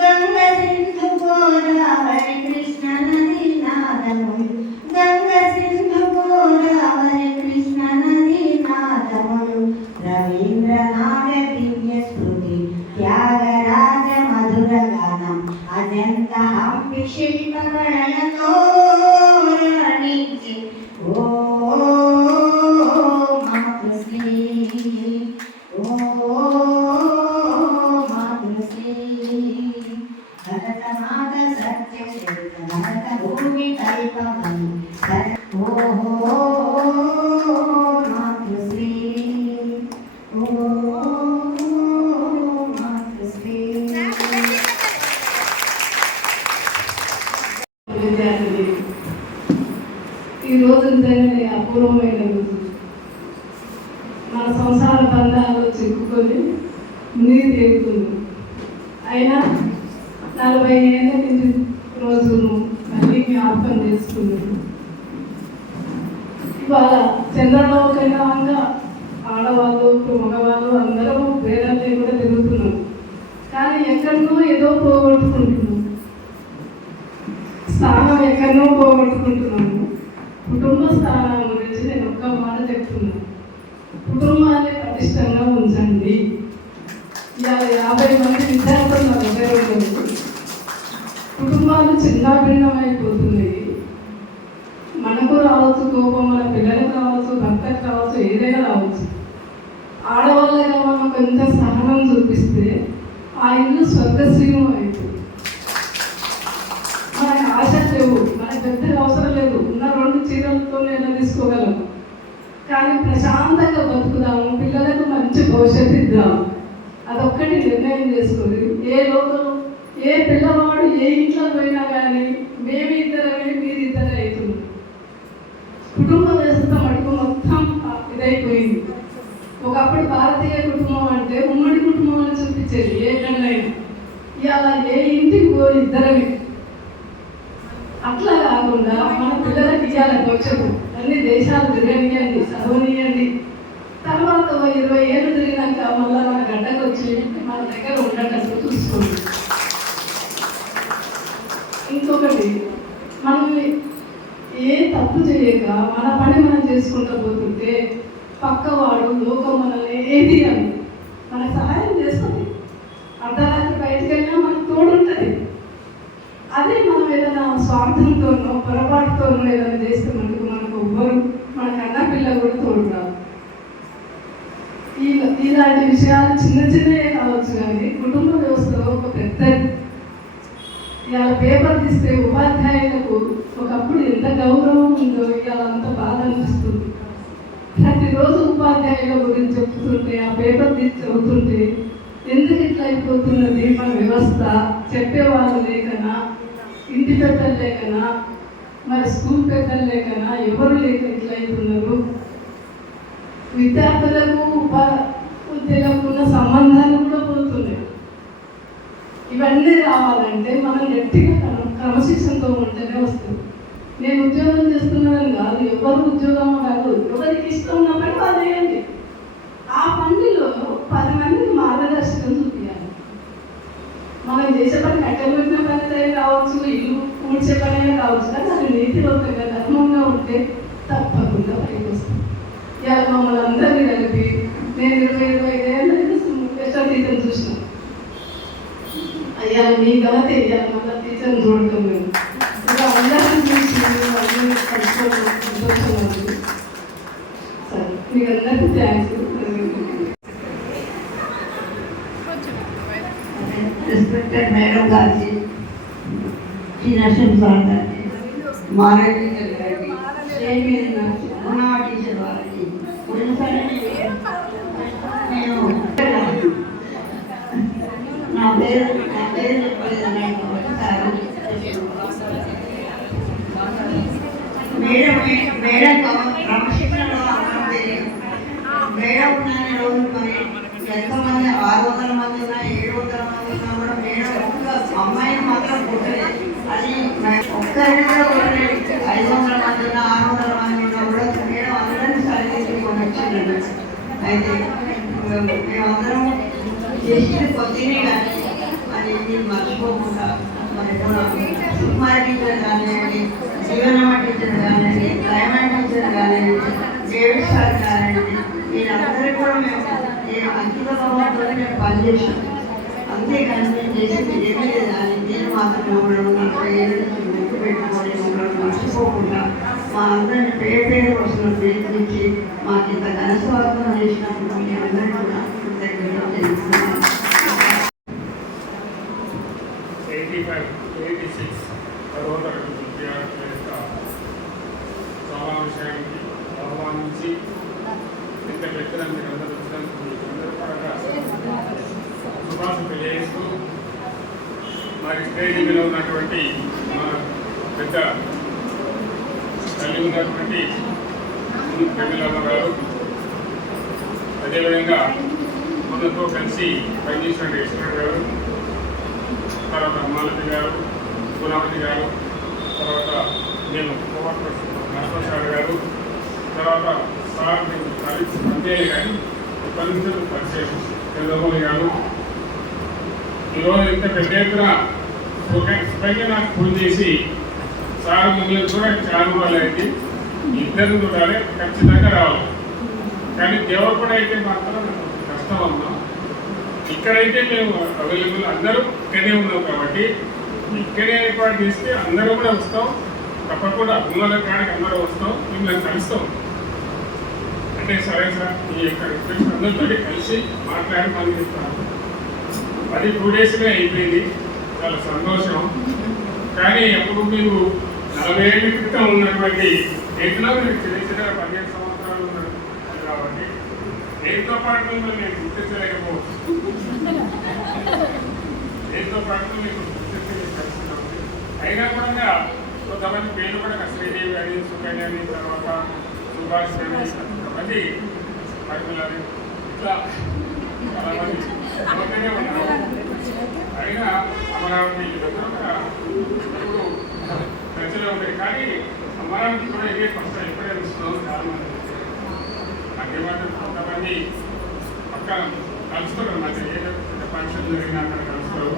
గంగ సింధు గోదావరి కృష్ణ నది నాదములు గంగ సింధు గోదావరి కృష్ణ నది నాదములు రవీంద్రనాథ దివ్య స్మృతి త్యాగరాజ మధుర గానం అనంత హంపి శిల్పకళలతో వర్ణించి ఓ మాతృశ్రీ ఓ మాతృశ్రీ భరతమాత సత్య భరత భూమి కల్పమని ఓ మాతృశ్రీ ఓ మాతృశ్రీ విద్యార్థులు ఈ రోజు నిజంగానే అపూర్వమైన రోజు. మన సంసార బంధాలు చిక్కుకొని నీరు తేలుతుంది. అయినా 40 ఏళ్ళ కింది రోజును మళ్ళీ జ్ఞాపకం చేసుకున్నాను. ఇవాళ చంద్రలోకంగా ఆడవాళ్ళు మగవాళ్ళు అందరూ భేదాలు కూడా తిరుగుతున్నాం. కానీ ఎక్కడనో ఏదో పోగొట్టుకుంటున్నాం, స్థానం ఎక్కడనో పోగొట్టుకుంటున్నాము. కుటుంబ స్థానం గురించి నేను ఒక్క మాట చెప్తున్నాను. కుటుంబాన్ని పటిష్టంగా ఉంచండి. ఇవాళ 50 మంది విద్యార్థులు నా దగ్గర ఉన్నారు. కుటుంబాలు చిన్నాభిన్నమైపోతున్నాయి. మనకు రావచ్చు కోపం, మన పిల్లలకు రావచ్చు, భర్తకు రావచ్చు, ఏదైనా రావచ్చు. ఆడవాళ్ళగా మనం కొంత సహనం చూపిస్తే ఆ ఇల్లు స్వర్గశ్రీయం అయిపోతుంది. మనకు ఆశ లేవు, మనకు పెద్దగా అవసరం లేదు, ఉన్న 2 చీరలతోనే ఎలా తీసుకోగలం. కానీ ప్రశాంతంగా బతుకుదాము, పిల్లలకు మంచి భవిష్యత్తు ఇద్దాము. అదొక్కటి నిర్ణయం చేసుకొని ఏ పిల్లవాడు ఏ ఇంట్లో పోయినా కానీ మేము ఇద్దరమే మీరు ఇద్దరే అవుతున్నాం. కుటుంబ వ్యవస్థ మటుకు మొత్తం ఇదైపోయింది. ఒకప్పుడు భారతీయ కుటుంబం అంటే ఉమ్మడి కుటుంబం అని చూపించేది ఏ కళ్ళైనా. ఇవాళ ఏ ఇంటికి పోయి ఇద్దరమే. అట్లా కాకుండా మన పిల్లలకి ఇవ్వాలి భవిష్యత్తు. అన్ని దేశాలు తిరగనియండి, చదవనియండి. తర్వాత 20 ఏళ్ళు తిరిగినాక మళ్ళీ మన గడ్డకు వచ్చి మన దగ్గర ఉండటట్టు చూసుకోండి. ఇంకొకటి, మనం ఏ తప్పు చేయక మన పని మనం చేసుకుంటూ పోతుంటే పక్కవాడు లోకం మనల్ని ఏది అని మనకు సహాయం చేస్తుంది. అర్ధరాత్రి బయటకు వెళ్ళినా మనకు తోడుంటుంది. అదే మనం ఏదైనా స్వార్థంతోనో పొరపాటుతోనో ఏదైనా చేస్తే మనకు ఎవ్వరు మన కన్నా పిల్ల కూడా తోడురాదు. ఇలాంటి విషయాలు చిన్న చిన్నవే కావచ్చు, కానీ కుటుంబ వ్యవస్థలో ఒక పెద్దది. ఇవాళ పేపర్ తీస్తే ఉపాధ్యాయులకు ఒకప్పుడు ఎంత గౌరవం ఉందో ఇవాళ అంత బాధ అనిపిస్తుంది. ప్రతిరోజు ఉపాధ్యాయుల గురించి చెప్తుంటే, ఆ పేపర్ తీసి చదువుతుంటే ఎందుకు ఇట్లా అయిపోతున్నది మన వ్యవస్థ? చెప్పేవాళ్ళు లేకనా, ఇంటి పెద్దలు లేకనా, మరి స్కూల్ పెద్దలు లేకనా, ఎవరు లేక ఇట్లా అవుతున్నారు? విద్యార్థులకు ఉపాధ్యాయులకు ఉన్న సంబంధాలు కూడా పోతున్నాయి. ఇవన్నీ రావాలంటే మనం గట్టిగా క్రమశిక్షణతో ఉంటేనే వస్తుంది. నేను ఉద్యోగం చేస్తున్నానని కాదు, ఎవరు ఉద్యోగం కాదు, ఎవరికి ఇష్టం ఉన్న పని వాళ్ళు చేయండి. ఆ పనిలో 10 మందికి మార్గదర్శకం చూపించాలి. మనం చేసే పని కట్టెలు పెట్టిన పని కావచ్చు, ఇల్లు కూర్చే పని అయినా కావచ్చు, కానీ అది నీతివంతంగా ధర్మంగా ఉంటే తప్పకుండా పైకి వస్తుంది. ఇవాళ మమ్మల్ని అందరినీ కలిపి నేను 20-25 ఏళ్ళు స్పెషల్ టీచర్ చూసినాను. అయ్యా మీ కదా తెలియాలి, మళ్ళీ టీచర్ని చూడటం మేము ఇలా అందరినీ చూసి సంతోషంగా ఉంది. సరే, మీకు అందరికీ థ్యాంక్స్. రెస్పెక్టెడ్ మేడం గారికి, శ్రీ నరసింహ సార్ గారికి, మారే టీచర్ గారికి, టీచర్ వారికి, నా పేరు చెప్పలేదండి ఒకసారి మేడం క్రమశిక్షణలో అన్నం తెలియదు. మేడం ఉన్న రోజు మరి ఎంతమంది 600 మంది ఉన్నా 700 మంది ఉన్నా కూడా మేడం ఒక్క అమ్మాయిని మాత్రం పుట్టలేదు. అది ఒక్కరిని కూడా పుట్టలేదు. 500 మంది ఉన్నా 600 మంది ఉన్నా కూడా మేడం అందరినీ సరిదిద్దుకొని వచ్చిందండి. అయితే మేమందరం చేసిన కొద్దినే కానీ అది మీరు మర్చిపోకుండా మరి సుకుమారి టీచర్ కానివ్వండి, జీవనమ్మ టీచర్ కానివ్వండి, డైమండ్ టీచర్ కానివ్వండి, డేవిడ్ సార్ కానివ్వండి, వీళ్ళందరూ కూడా మేము అంకిత భావంతో మేము పనిచేసాం. అంతేకాని మేము చేసింది ఏమీ లేదు. అని నేను మాత్రం మమ్మల్ని 40 ఏళ్ళ నుంచి గుర్తు పెట్టుకొని మమ్మల్ని మర్చిపోకుండా మా అందరినీ పేరు కోసం ప్రయత్నించి మాకు ఇంత ఘన స్వాగతం చేసినప్పుడు మీ అందరికీ కూడా కృతజ్ఞతలు తెలుస్తున్నాను. 86 తర్వాత విద్యార్థుల యొక్క సమావేశానికి ఆహ్వానించి ఇంత పెద్దల మీరు అందరూ వచ్చినందుకు అందరూ పరంగా శుభాశం తెలియజేస్తూ మరి స్టేజ్ మీద ఉన్నటువంటి మన పెద్ద తల్లి ఉన్నటువంటి ప్రమిలమ్మ గారు, అదేవిధంగా మనతో కలిసి పనిచేసిన ఈశ్వర్ గారు, తర్వాత మాలతి గారు, గుణవతి గారు, తర్వాత నేను నరప్రసాద్ గారు, తర్వాత సార్ అంజయ్య గారు, పరిస్థితులు పరిచయం చంద్రబాబు గారు, ఈరోజు ఇంత పెద్ద ఎత్తున స్వయంగా నాకు ఫోన్ చేసి సార్ మిమ్మల్ని కూడా చాలా వాళ్ళు అయింది, ఇద్దరు చూడాలి, ఖచ్చితంగా రావాలి. కానీ దేవరపడ అయితే మాత్రం కష్టం అన్నాం. ఇక్కడైతే మేము అవైలబుల్ అందరూ ఇక్కడే ఉన్నాం కాబట్టి ఇక్కడే ఏర్పాటు చేస్తే అందరూ కూడా వస్తాం. తప్పకుండా ఉన్నల కాడికి అందరూ వస్తాం, మిమ్మల్ని కలుస్తాం అంటే సరే సార్ ఈ యొక్క రిక్వెస్ట్ అందరితో కలిసి మాట్లాడి పనిచేస్తాం. అది 2 డేస్లో అయిపోయింది, చాలా సంతోషం. కానీ అప్పుడు మీరు 40 ఏళ్ళ క్రితం ఉన్నటువంటి ఎయిత్లో మీరు చిన్న చిన్న 15 సంవత్సరాలు ఉన్నారు కాబట్టి ఎయిత్తో పాటు మిమ్మల్ని నేను గుర్తించలేకపోవచ్చు. ఎయిత్తో పాటు మీకు గుర్తించలేకపోతున్నాం. అయినా కూడా కొంతమంది పేర్లు కూడా శ్రీదేవి అని, సుకన్య అని, తర్వాత సుభాష్ అని, కొంతమంది పరిమళని, ఇట్లా చాలామంది ఒకనే ఉన్నారు. అయినా అమరావతి దగ్గర ఇప్పుడు చర్చలో ఉంటాయి. కానీ అమరావతి కూడా ఇదే ఫస్ట్ ఎప్పుడే వస్తున్నాం చాలా మంది. నాకేమంటారు కొంతమంది పక్క కలుస్తారు, మధ్య ఏదో ఫంక్షన్ జరిగినా అక్కడ కలుస్తారు.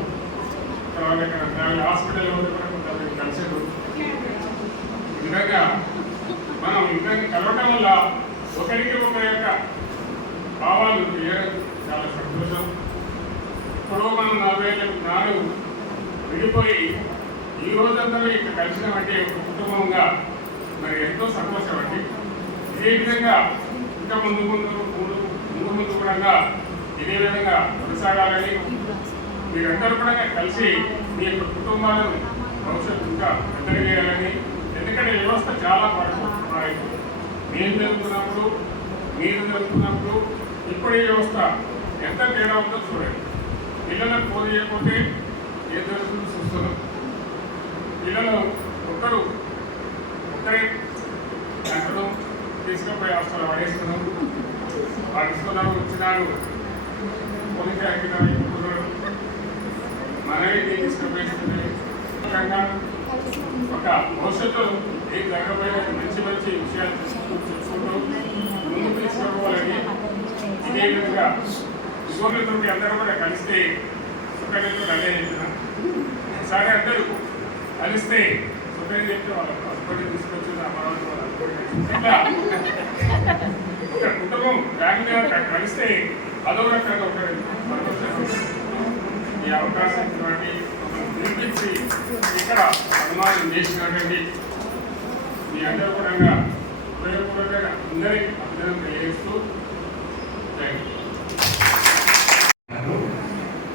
తర్వాత ఇక్కడ హాస్పిటల్ ఉంటే కూడా కొంతమంది కలిసారు. ఈ విధంగా మనం ఇంకా కలవటం వల్ల ఒకరికి ఒకరి యొక్క భావాలు తీయడం చాలా సంతోషం. ఇప్పుడు మనం 40 ఏళ్ళ నాడు విడిపోయి ఈ రోజందరూ ఇక్కడ కలిసినామంటే ఒక కుటుంబంగా మరి ఎంతో సంతోషం అండి. ఇదే విధంగా ఇంకా ముందు కూడా ఇదే విధంగా కొనసాగాలని మీరందరూ కూడా కలిసి మీ యొక్క కుటుంబాలను భవిష్యత్తు ఇంకా పెద్దగా చేయాలని. ఎందుకంటే వ్యవస్థ చాలా మారింది. మేము జరుగుతున్నప్పుడు మీరు జరుగుతున్నప్పుడు ఇప్పుడు ఈ వ్యవస్థ ఎంత తేడా ఉందో చూడండి. పిల్లలకు ఫోన్ చేయకపోతే ఏం జరుగుతుందో చూస్తున్నాం. పిల్లలు ఒక్కరే ఎక్కడో తీసుకుపోయి హాస్టల్ పడేస్తున్నాం, పడుతున్నారు, వచ్చినారు పోలీసు యాక్టివ్తున్నాడు. మనమే తీసుకుపోయి ఒక భవిష్యత్తు ఏం జరగబోయే మంచి విషయాలు చూసుకుంటూ ముందుకు తీసుకోవాలని ఇదే విధంగా గోర్లతో అందరూ కూడా కలిస్తే సుఖంగా అదే చెప్పిన సరే అందరూ కలిస్తే సుఖంగా చెప్తే వాళ్ళు హాస్పిటల్ తీసుకొచ్చింది అమరావతి వాళ్ళు ఒక కుటుంబం ఫ్యామిలీ కలిస్తే అదో రకంగా ఉంటుంది. ఈ అవకాశం ఇటువంటి నిర్మించి ఇక్కడ అనుమానం చేసినటువంటి మీ అందరూ కూడా ఉపయోగపూర్వకంగా అందరికీ అభినందన తెలియజేస్తూ థ్యాంక్ యూ.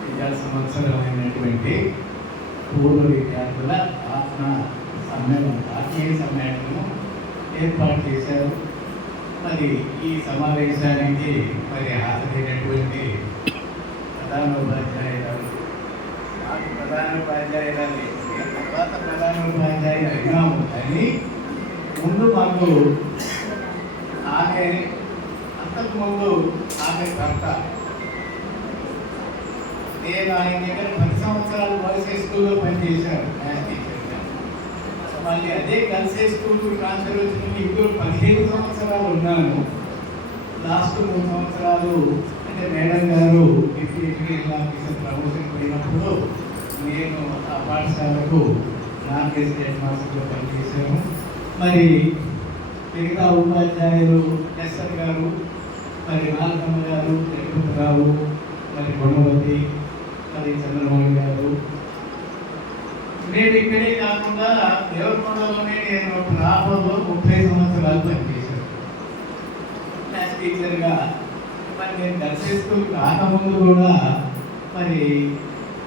విద్యా సంవత్సరమైనటువంటి పూర్వ విద్యార్థుల ఆత్మీయ సమ్మేళనం ఏర్పాటు చేశారు. మరి ఈ సమావేశానికి మరి హాజరైనటువంటి ప్రధానోపాధ్యాయులు ప్రధానోపాధ్యాయురాలు తర్వాత ప్రధానోపాధ్యాయులు అయినాము. కానీ ముందు మాకు ఆమె అంతకుముందు ఆమె భర్త, నేను ఆయన దగ్గర 10 సంవత్సరాలు బాయ్స్ హై స్కూల్లో పనిచేశాను మ్యాథ్స్ టీచర్గా. మళ్ళీ అదే గర్ల్స్ హై స్కూల్కు ట్రాన్స్ఫర్ వచ్చిన ఇప్పుడు 15 సంవత్సరాలు ఉన్నాను. లాస్ట్ 3 సంవత్సరాలు అంటే మేడం గారు డిప్యూటీ ఎడ్యుకేషన్ ఆఫీసర్ ప్రమోషన్ పోయినప్పుడు నేను ఆ పాఠశాలకు నాన్ రెసిడెంట్ మాస్టర్గా పనిచేశాను. మరి మిగతా ఉపాధ్యాయులు ఎస్ఆర్ గారు, మరి నాల్కమ్మ గారు, తిరుపతిరావు, మరి గుణవతి, మరి చంద్రమౌళి గారు, నేను ఇక్కడే కాకుండా దేవరకొండలోనే నేను రాబోలో 30 సంవత్సరాలు పనిచేశాను క్లాస్ టీచర్గా. మరి నేను గర్ల్స్ స్కూల్ రాకముందు కూడా మరి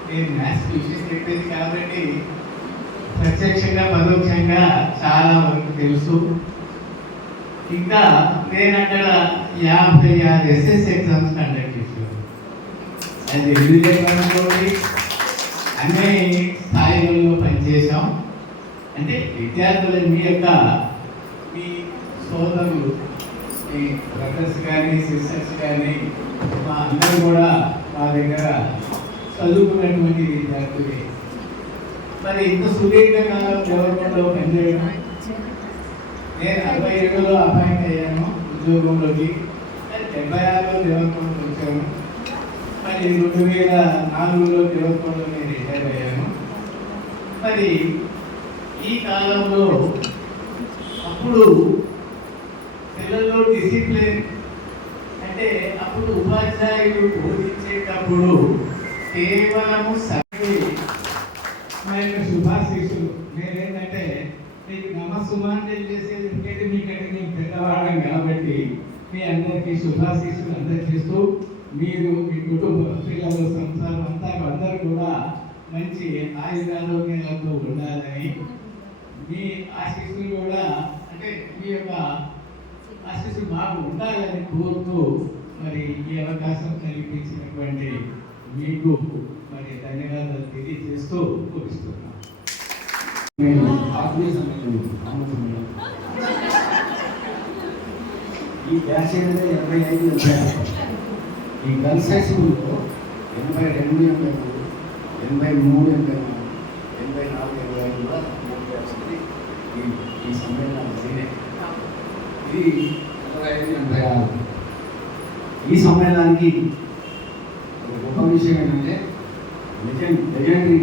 నేను మ్యాథ్స్ ట్యూషన్ చెప్పేది కాబట్టి ప్రత్యక్షంగా పరోక్షంగా చాలా వరకు తెలుసు. ఇంకా నేను అక్కడ 56 ఎస్ఎస్ ఎగ్జామ్స్ కండక్ట్ చేశాను. అది ఎగ్జిబిషన్ అన్ని స్థాయిలలో పనిచేసాం. అంటే విద్యార్థులు మీ సోదరులు, మీ బ్రదర్స్ కానీ సిస్టర్స్ కానీ మా అందరూ కూడా మా దగ్గర చదువుకున్నటువంటి విద్యార్థులే. మరి ఇంత సుదీర్ఘకాలం దేవరకొండలో పనిచేయడం, నేను 67లో అపాయింట్ అయ్యాను ఉద్యోగంలోకి. 76లో దేవరకొండకు వచ్చాను. మరి 2004లో దేవరకొండలో నేను రిటైర్ అయ్యాను. మరి ఈ కాలంలో అప్పుడు పిల్లల్లో డిసిప్లిన్ అంటే అప్పుడు ఉపాధ్యాయులు బోధించేటప్పుడు కేవలము మా యొక్క శుభాశీస్సులు నేనేంటంటే మీకు నమస్సుమాంజలి చేసేది ఎందుకంటే మీకంటే మేము పెద్దవాళ్ళం కాబట్టి మీ అందరికీ శుభాశీస్సులు అందజేస్తూ మీరు మీ కుటుంబ పిల్లలు సంసారం అంతా అందరూ కూడా మంచి ఆయురారోగ్యాలతో ఉండాలని, మీ ఆశీస్సులు కూడా అంటే మీ యొక్క ఆశీస్సులు మాకు ఉండాలని కోరుతూ మరి ఈ అవకాశం కల్పించినటువంటి మీకు మరి ధన్యవాదాలు తెలియజేస్తూ ముగిస్తున్నాను. నేను ఆత్మీయ సమ్మేళనం ఈ బ్యాచ్ అనేది 85, 86. ఈ గర్ల్స్ హై స్కూల్లో 82, 83, 84, 85 కూడా ఈ సమ్మేళనాలు జరిగాయి. ఇది 85, 86. ఈ సమ్మేళనానికి ఒక గొప్ప విషయం ఏంటంటే లెజెండరీ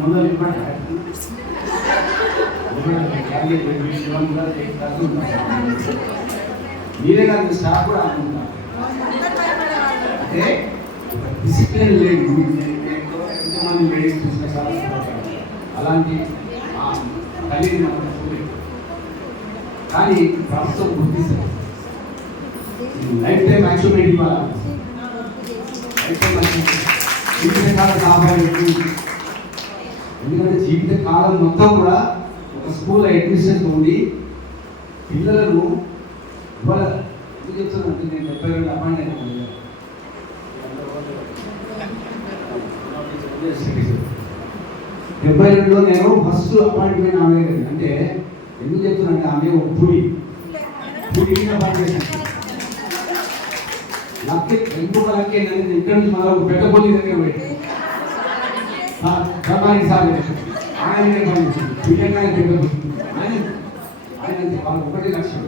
మొదలు మీరే కాదు స్టాఫ్ కూడా అనుకుంటారు. అంటే డిసిప్లిన్ లేదు. ఎంతమంది లేడీస్ చూసిన చాలా అలాంటి తల్లిని మనం చూడలేదు. కానీ ప్రస్తుతం గుర్తిస్తారు లైఫ్ టైం యాక్చువల్ ఇవ్వాలి. లైఫ్ టైం జీవితకాలం కాపాడేది. ఎందుకంటే జీవితకాలం మొత్తం కూడా ఒక స్కూల్ అడ్మిషన్ ఉండి పిల్లలను ఇవాళ ఎందుకు చెప్తానంటే నేను 72 అపాయింట్ అయినా 72లో నేను ఫస్ట్ అపాయింట్మెంట్ ఆమె అంటే ఎందుకు చెప్తున్నానంటే ఆమె ఒక పులి అపాయింట్ చేశాను. లక్కి ఎందుకు లక్కి ఏంటంటే ఇక్కడ నుంచి మన ఒక పెద్ద పులి దగ్గర పోయి సార్ ఆయన వాళ్ళకి ఒకటి లక్ష్యం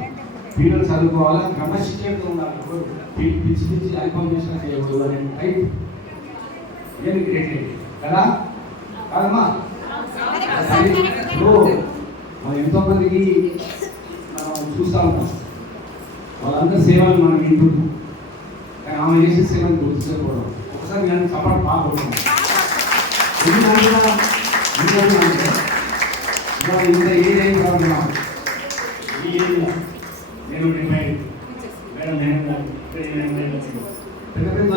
పిల్లలు చదువుకోవాలి, క్రమశిక్షణతో ఉండాలి. పిచ్చి పిచ్చి ఇన్ఫర్మేషన్ చేయకూడదు అనే టైప్ ఏమి క్రియేట్ కదా కాదమ్మా. మనం ఎంతోమందికి మనం చూస్తూ ఉంటాం, వాళ్ళందరి సేవలు మనం వింటున్నాం. కానీ ఆమె చేసే సేవలు గుర్తించకపోవడం ఒకసారి నేను సపోర్ట్ బాగుంటున్నాను. ఇంత ఏదైనా కావాలి ఈ ఏరియా నేను మేడం పెద్ద పెద్ద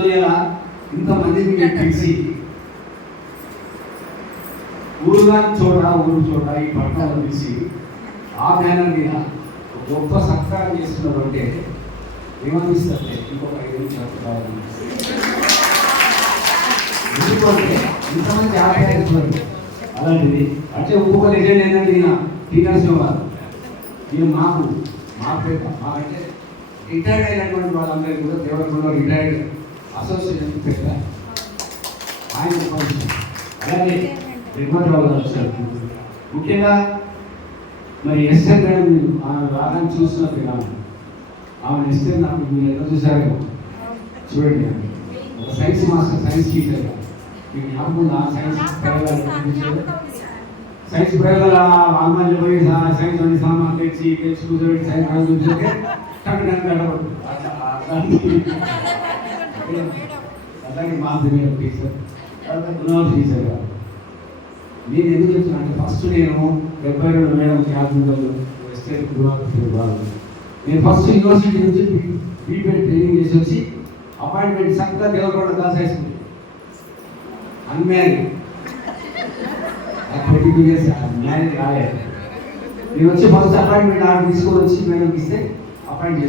ఇంతమందిని పిలిచి ఊరుగా ఊరు చోట ఈ పట్టణంలో పిలిచి ఆ బ్యానర్ మీద గొప్ప సత్కారం చేస్తున్నారు. అంటే ఏమనిపిస్తుంది ఇంకొక 5 నిమిషాలు కావాలనిపిస్తుంది. ఎందుకంటే ఇంతమంది ఆప్యాయతలు అలాంటిది. అంటే ఇంకొక లెజెండ్ ఏంటంటే ఈయన టీనరసింహారావు. ఈయన మాకంటే రిటైర్డ్ అయినటువంటి వాళ్ళందరికీ కూడా దేవరకొండలో రిటైర్డ్ అసోసియేషన్ పెట్టారు ఆయన. అలాగే రిమోట్రావు గారు వచ్చారు. ముఖ్యంగా మరి ఎస్టర్ మేడం ఆమె రాగాన్ని చూసినప్పుడు కాదు, ఆమె ఎస్టర్ నాకు మీరు ఎంత చూసారేమో చూడండి. ఒక సైన్స్ మాస్టర్, సైన్స్ టీచర్ మీకు జ్ఞాపకం సైన్స్ ప్రయోగాలు ఆన్లైన్లో పోయి సైన్స్ అన్ని సామాన్ తెచ్చి కూర్చోబెట్టి సైన్స్ చూస్తే అలాగే మాధవి మేడం టీచర్, తర్వాత గుణవతి టీచర్ గారు. నేను ఎందుకు చెప్తున్నా అంటే ఫస్ట్ నేను 72 మేడం క్యాబినెట్లో ఎస్టేట్ గుణవతి వాళ్ళు. నేను ఫస్ట్ యూనివర్సిటీ నుంచి బీపీఎడ్ ట్రైనింగ్ చేసి వచ్చి అపాయింట్మెంట్ చక్కగా దేవరకొండ క్లాస్ వేసుకుంది. అన్మ్యారీడ్, 22 years మ్యారేజ్ కాలేదు. నేను వచ్చి ఫస్ట్ అపాయింట్మెంట్ ఆర్డర్ తీసుకొని వచ్చి మేడం ఇస్తే అపాయింట్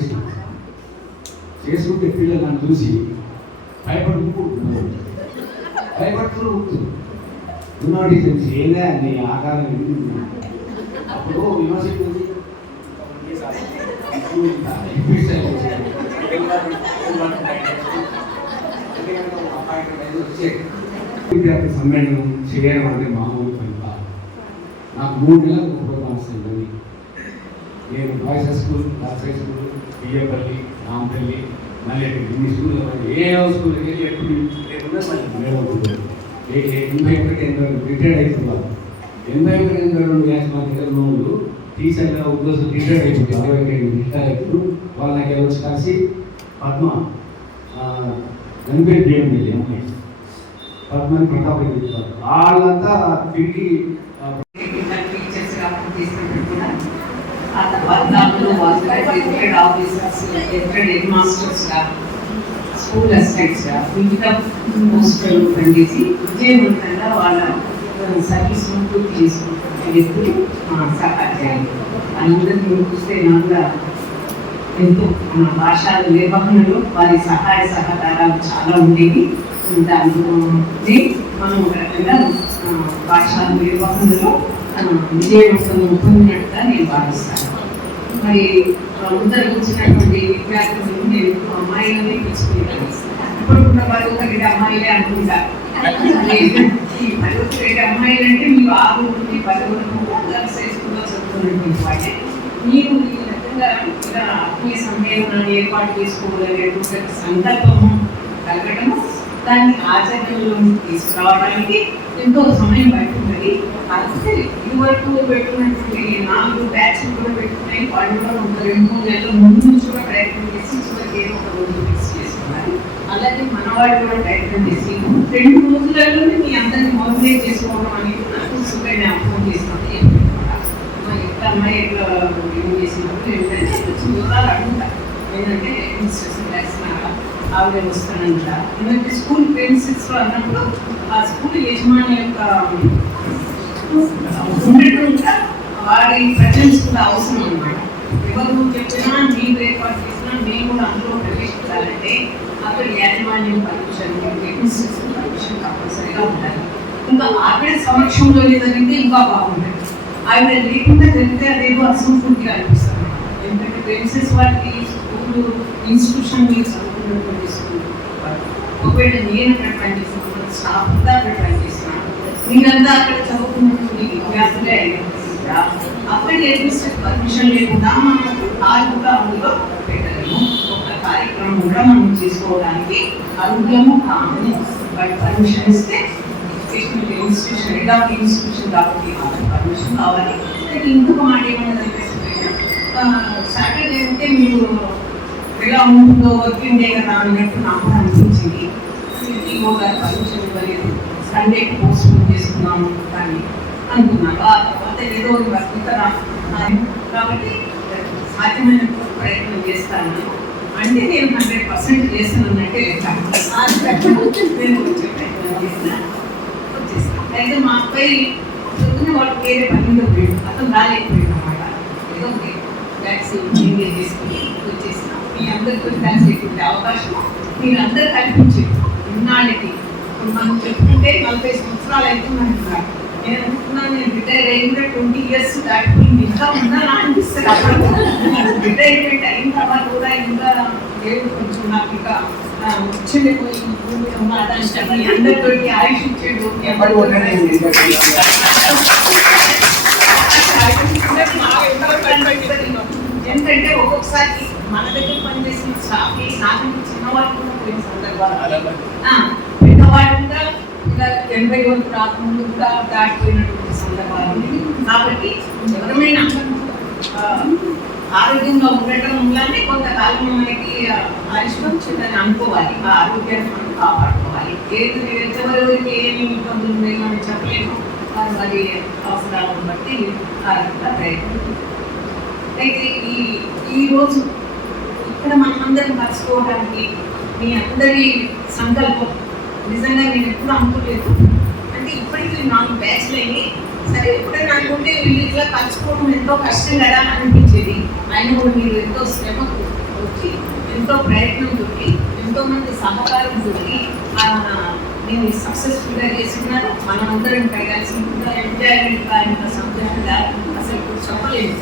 చేసుకుంటే పిల్లలు నన్ను చూసి భయపడుతూ ఉన్నవాడి తెలిసి ఏందా నీ ఆకారం అప్పుడు యూనివర్సిటీ నుంచి విద్యార్థి సమ్మేళనం చేయడం అంటే మామూలు పని కాదు. నాకు 3 నెలలకు ప్రోగ్రామ్స్ ఉంటుంది. నేను boys school, girls high school, Biyyapalli, Rampalli, మళ్ళీ ఇన్ని స్కూల్లో ఏ స్కూల్కి వెళ్ళి ఎప్పుడు లేకుండా మళ్ళీ 81 రిటైర్డ్ అవుతున్నారు. 81 గ్యాస్ మా దగ్గర నోళ్ళు టీచర్గా ఉద్యోగం రిటైర్డ్ అయిపోతారు. 65 రిటైర్ అయిపోతారు. వాళ్ళ దగ్గర వచ్చి కలిసి పద్మ వెంకట దేవుని అమ్మాయి పద్మని ప్రతాప్ చెప్తారు. వాళ్ళంతా తిరిగి టీచర్స్గా తీసుకుంటూ కూడా ఆ తర్వాత దాంట్లో ఎస్టెడ్ ఆఫీసర్స్, ఎస్టెడ్ హెడ్ మాస్టర్స్గా, స్కూల్ అసిస్టెంట్స్గా వివిధ పోస్టులు పనిచేసి విజయవంతంగా వాళ్ళ సర్వీస్ను పూర్తి చేసుకుంటున్న వ్యక్తులు సహకార్యాలు. అందరినీ చూస్తే నాకు ఎంతో మన భాషల నిర్వహణలో వారి సహాయ సహకారాలు చాలా ఉండేవి. దాంట్లో మనం ఒక రకంగా భాషల నిర్వహణలో విజయవంతం పొందినట్టుగా నేను భావిస్తాను. మరి అందరూ వచ్చినటువంటి విద్యార్థులను నేను అమ్మాయిలనే పిలుచుకుంటాను. ఇప్పుడు ఉన్న 12 అమ్మాయిలే అనుకుంటారు. ఈ 12 అమ్మాయిలు అంటే మీరు 6 నుండి 10 వరకు గర్ల్స్ హై స్కూల్లో చదువుతున్నటువంటి వాళ్ళే. మీరు ఈ రకంగా ఇలా ఆత్మీయ సమ్మేళనాన్ని ఏర్పాటు చేసుకోవాలనేటువంటి సంకల్పము కలగటము, దాన్ని ఆచరణలో తీసుకురావడానికి ఎంతో సమయం పడుతుంది. అయితే ఈ వరకు పెట్టుకున్నటువంటి 4 బ్యాచ్లు కూడా పెట్టుకున్నాయి. వాళ్ళు కూడా ఒక 2-3 నెలల ముందు నుంచి కూడా ప్రయత్నం చేసి చివరికి ఏదో ఒక రోజు ఫిక్స్ చేసుకున్నారు. అలాగే మన వాళ్ళు కూడా ప్రయత్నం చేసి 2 రోజులలోనే మీ అందరినీ మోటివేట్ చేసుకోవడం అనేది నాకు సుఖంగా అర్థం చేస్తుంది. ఎట్లా అమ్మాయి ఎట్లా ఏం చేసినప్పుడు ఏంటంటే వివరాలు అడుగుతారు. ఏంటంటే ఆవిడ వస్తానంట. ఎందుకంటే స్కూల్ ప్రిన్సిపల్స్లో అన్నప్పుడు ఆ స్కూల్ యజమాని యొక్క ఉండటంగా వారి ప్రజెన్స్ కూడా అవసరం అన్నమాట. ఎవరు చెప్పినా మీరు ఏర్పాటు చేసినా మేము కూడా అందులో ప్రవేశించాలంటే అక్కడ యాజమాన్యం పర్మిషన్, పర్మిషన్ తప్పనిసరిగా ఉండాలి. ఇంకా ఆవిడ సమక్షంలో జరిగితే ఇంకా బాగుంటుంది. ఆవిడ లేకుండా జరిగితే అదేదో అసంపూర్తిగా అనిపిస్తుంది. ఎందుకంటే ప్రిన్సెస్ వాళ్ళకి స్కూల్ ఇన్స్టిట్యూషన్ మీరు చదువుకున్నటువంటి స్కూల్ ఒకవేళ నేను అక్కడ పనిచేస్తున్నాను, స్టాఫ్గా అక్కడ పనిచేస్తున్నాను, మీరంతా అక్కడ చదువుకున్నటువంటి విద్యార్థులే అయినప్పుడు అక్కడ అడ్మినిస్ట్రేటివ్ పర్మిషన్ లేకుండా మనం కూడా అందులో పెట్టలేము. ఒక కార్యక్రమం కూడా మనం చేసుకోవడానికి అనుకూలము కామని బట్ పర్మిషన్ ఇస్తే educational institution, head of institution కాబట్టి పర్మిషన్ కావాలి. ఇంకొక మాట ఏమన్నా సాటర్డే అంటే మీరు ఎలా ఉంటుందో వర్కింగ్ డే కదా అన్నట్టు నాకు అనిపించింది. ఈఓ గారు పర్మిషన్ ఇవ్వలేదు, సండేకి పోస్ట్పోన్ చేసుకున్నాము కానీ అనుకున్నాను. ఆ తర్వాత ఏదో వర్క్ కదా కాబట్టి సాధ్యమైన ప్రయత్నం చేస్తాను. అంటే నేను 100% చేస్తానన్నట్టే నేను వచ్చే ప్రయత్నం చేసిన వచ్చేస్తాను. అయితే మా అబ్బాయి పొద్దున్న వాళ్ళు వేరే పనిలో పోయాడు, అతను రాలేకపోయాడు అన్నమాట. ఏదో బ్యాక్ టీచర్స్ ఎంగేజ్ చేసుకుని వచ్చేసినాం. మీ అందరితో కలిసేటువంటి అవకాశం మీరు అందరూ కల్పించారు ఇన్నాళ్ళకి. ఇప్పుడు మనం చెప్పుకుంటే 40 సంవత్సరాలు అవుతుందని అంటున్నారు. నేను అనుకున్నాను నేను రిటైర్ అయ్యి కూడా 20 years దాటిపోయింది, ఇంకా ఉండాలా అనిపిస్తుంది. అప్పుడు రిటైర్మెంట్ అయిన తర్వాత కూడా ఇంకా దేవుడు కొంచెం నాకు ఇంకా చెల్లిపోయి అందరితో ఆయుష్ ఇచ్చేడు. ఎందుకంటే ఒక్కొక్కసారి మన దగ్గర పనిచేసిన స్టాఫ్ నాకంటే చిన్నవాళ్ళు కూడా పోయిన సందర్భాలు, పెద్దవాళ్ళు కూడా ఇలా 80 వరకు రాకముందు కూడా దాటిపోయినటువంటి సందర్భాలు. కాబట్టి ఎవరమైనా ఆరోగ్యంగా ఉండటం వల్లనే కొంతకాలం మనకి ఆయుష్యం వచ్చిందని అనుకోవాలి. ఆ ఆరోగ్యాన్ని మనం కాపాడుకోవాలి. ఎవరెవరికి ఏమి ఇబ్బందులు ఉన్నాయి మనం చెప్పలేము. వారి అవసరాలను బట్టి ఆ రకంగా ప్రయత్నం. అయితే ఈరోజు ఇక్కడ మనమందరం కలుసుకోవడానికి మీ అందరి సంకల్పం నిజంగా నేను ఎప్పుడు అనుకోలేదు. అంటే ఇప్పటికీ 4 బ్యాచ్లు అయ్యి సరే ఎప్పుడైనా అనుకుంటే వీళ్ళు ఇట్లా కలుసుకోవడం ఎంతో కష్టం కదా అనిపించేది. ఆయన కూడా మీరు ఎంతో శ్రమ వచ్చి ఎంతో ప్రయత్నంతో ఎంతోమంది సహకారంతో నేను సక్సెస్ఫుల్గా చేసుకున్నారు. మనమందరం కలిసి ఎంజాయ్మెంట్గా ఇంత సంతోషంగా అసలు ఇప్పుడు చెప్పలేదు.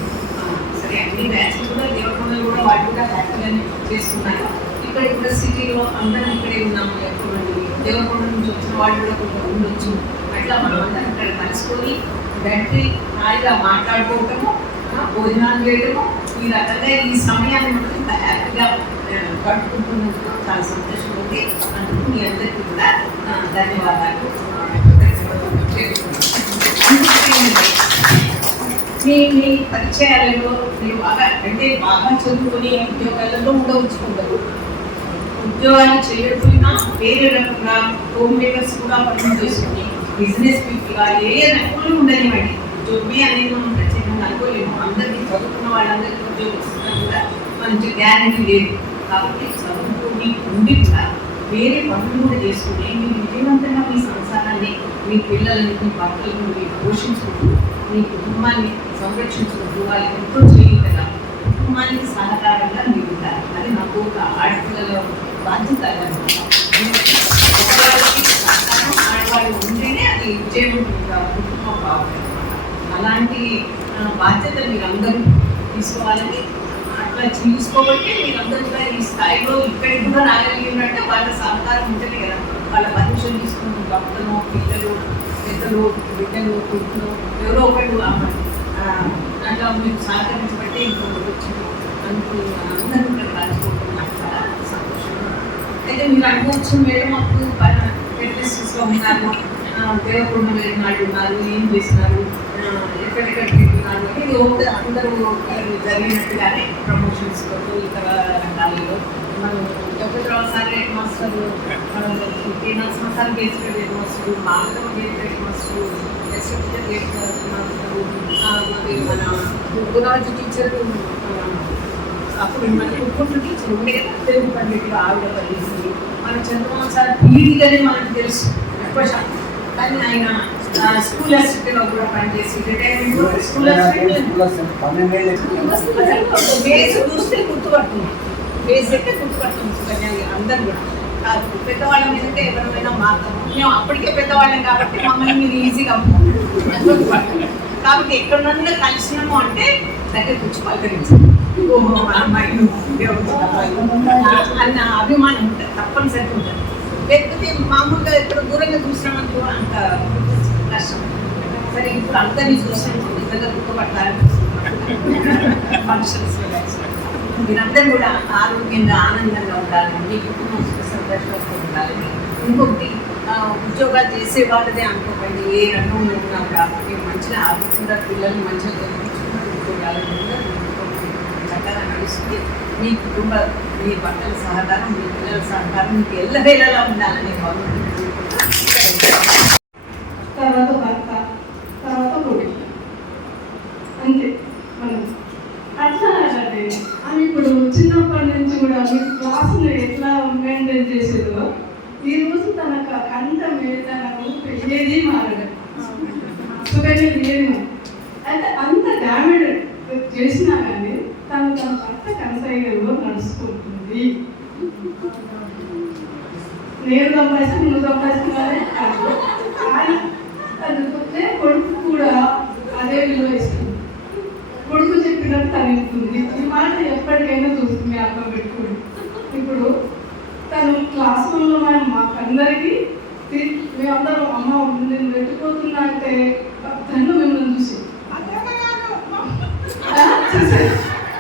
సరే అన్ని బ్యాచ్లు కూడా దేవకొండలు కూడా వాళ్ళు కూడా హ్యాపీగానే చేసుకున్నారు. ఇక్కడ కూడా సిటీలో అందరం ఇక్కడే ఉన్నాము. ఎప్పుడు దేవకొండ నుంచి వచ్చిన వాళ్ళు కూడా కొంచెం ఉండొచ్చు. అట్లా మనం అందరం ఇక్కడ కలుసుకొని గట్టి హాయిగా మాట్లాడుకోవటము, భోజనాలు చేయడము, ఈ రకంగా ఈ సమయాన్ని మనం ఇంత హ్యాపీగా గడుపుకుంటున్నందుకు చాలా సంతోషం ఉంది. అందుకు మీ అందరికీ కూడా ధన్యవాదాలు. మీ పరిచయాలలో మీరు బాగా చదువుకొని ఉద్యోగాలలో ఉండవచ్చుకుంటారు. ఉద్యోగాలు చేయకపోయినా వేరే రకంగా హోమ్ మేకర్స్ కూడా పనులు చేసుకుని బిజినెస్ పీపుల్గా ఏ రకంలో ఉండనివ్వండి. ఉద్యోగమే అనేది మనం ప్రత్యేకంగా అనుకోలేము. అందరికీ చదువుకున్న వాళ్ళందరికీ ఉద్యోగం వస్తున్నా కూడా మంచి గ్యారంటీ లేదు. కాబట్టి చదువుకొని ఉండి కూడా వేరే పనులు కూడా చేసుకుని మీరు విజయవంతంగా మీ సంసారాన్ని, మీ పిల్లలని, మీ భర్తలను మీరు పోషించుకుంటూ మీ కుటుంబాన్ని సంరక్షించుకుంటూ వాళ్ళకి ఎంతో చేయగల కుటుంబానికి సహకారంగా మీరు ఉంటారు. అది నాకు ఒక ఆడపిల్లల బాధ్యత. ఆడవాళ్ళు ఉంటేనే అది విజయవంతంగా కుటుంబం బాగుంటుంది. అలాంటి బాధ్యత మీరందరూ తీసుకోవాలని, అట్లా తీసుకోబట్టి మీరందరూ కూడా ఈ స్థాయిలో ఇక్కడికి కూడా రాగలిగినట్టే వాళ్ళ సహకారం ఉంటుంది కదా. వాళ్ళ పర్మిషన్ తీసుకుని భక్తులు, పిల్లలు, పెద్దలు, బిడ్డలు, కొడుకులు ఎవరో ఒకళ్ళు అట్లా మీకు సహకరించబట్టే ఇంకొకటి వచ్చింది అనుకుని అందరూ ఇక్కడ రాజుకుంటున్నారు. చాలా సంతోషంగా. అయితే మీరు అనుకోవచ్చు మేడం అప్పుడు ఫెడరెస్లో ఉన్నారు, దేవకొండ వెళ్ళిన వాళ్ళు ఉన్నారు, ఏం చేసినారు, ఎక్కడెక్కడ తిరుగుతున్నారు అని అందరూ జరిగినట్టుగానే ప్రమోషన్స్లో ఇతర రంగాలలో మనం జగద్రావు హెడ్ మాస్టర్, నరసింహసారి గేస్టర్ హెడ్ మాస్టర్, మాధవ గేస్టర్ హెడ్ మాస్టర్, ఎస్ఎఫ్జర్ గేస్టర్ మాస్టరు, మరి మన గురాజు టీచర్, అప్పుడు మన ఉప్పుట్టు టీచర్ ఉండే కదా తెలుగు పండితులు ఆవిడ పనిచేసింది. మన చంద్రబాబు సార్ పీడిగానే మనకు తెలుసు ఎక్కువ శాతం. కానీ ఆయన స్కూల్ అసిస్టెంట్గా కూడా పనిచేసి రిటైర్మెంట్ స్కూల్ అసిస్టెంట్ బేస్ చూస్తే గుర్తుపడుతుంది. బేస్ అయితే గుర్తుపడుతుంది అందరు కూడా. పెద్దవాళ్ళ మీదంటే ఎవరైనా మాత్రం మేము అప్పటికే పెద్దవాళ్ళం కాబట్టి మమ్మల్ని మీరు ఈజీగా కాబట్టి ఎక్కడన్నా కలిసినాము అంటే దగ్గర కూర్చు పలకరించాం. ఓహో మన అమ్మాయి అన్న అభిమానం ఉంటుంది, తప్పనిసరిగా ఉంటుంది. లేకపోతే మామూలుగా ఎక్కడ దూరంగా చూసినామనుకో అంత కష్టం. సరే ఇప్పుడు అందరినీ చూసినాము నిజంగా గుర్తుపట్టాలని ఫంక్షన్స్ మీరందరూ కూడా ఆరోగ్యంగా ఆనందంగా ఉండాలని, మీ కుటుంబం సంతోషంగా ఉండాలని. ఇంకొకటి ఉద్యోగాలు చేసే వాళ్ళదే అనుకోకండి, ఏ రంగంలో ఉన్నా కూడా మీరు మంచిగా ఆరోగ్యంగా పిల్లల్ని మంచిగా చదివించుకున్న ఉద్యోగాలను చక్కగా నడుస్తుంది. మీ కుటుంబ, మీ భర్తల సహకారం, మీ పిల్లల సహకారం మీకు ఎల్లవేళలా ఉండాలని తర్వాత భర్త, తర్వాత కొడుకు, అంతే మనం అట్లా అంటే అని ఇప్పుడు చిన్నప్పటి నుంచి కూడా మీ క్లాసులు ఎట్లా మెయింటైన్ చేసేదో ఈరోజు తన కంఠమే తనకు ఏది మారదు, సుఖమే లేదు. అయితే అంత డామేజ్ చేసినా కానీ తన భర్త కనసైగల్లో నడుచుకుంటుంది. నేను సంపాదించిన నువ్వు సంపాదిస్తున్నానే కాదు, ఆయన చదువుకుంటే కొడుకు కూడా అదే విలువ ఇస్తుంది. కొడుకు చెప్పినట్టు తనిస్తుంది. ఈ మాట ఎప్పటికైనా చూస్తుంది అర్థం పెట్టుకోండి. ఇప్పుడు తను క్లాస్ రూమ్లో మాకందరికీ మేమందరం అమ్మ నేను వెళ్ళిపోతున్నా అంటే తను మిమ్మల్ని చూసి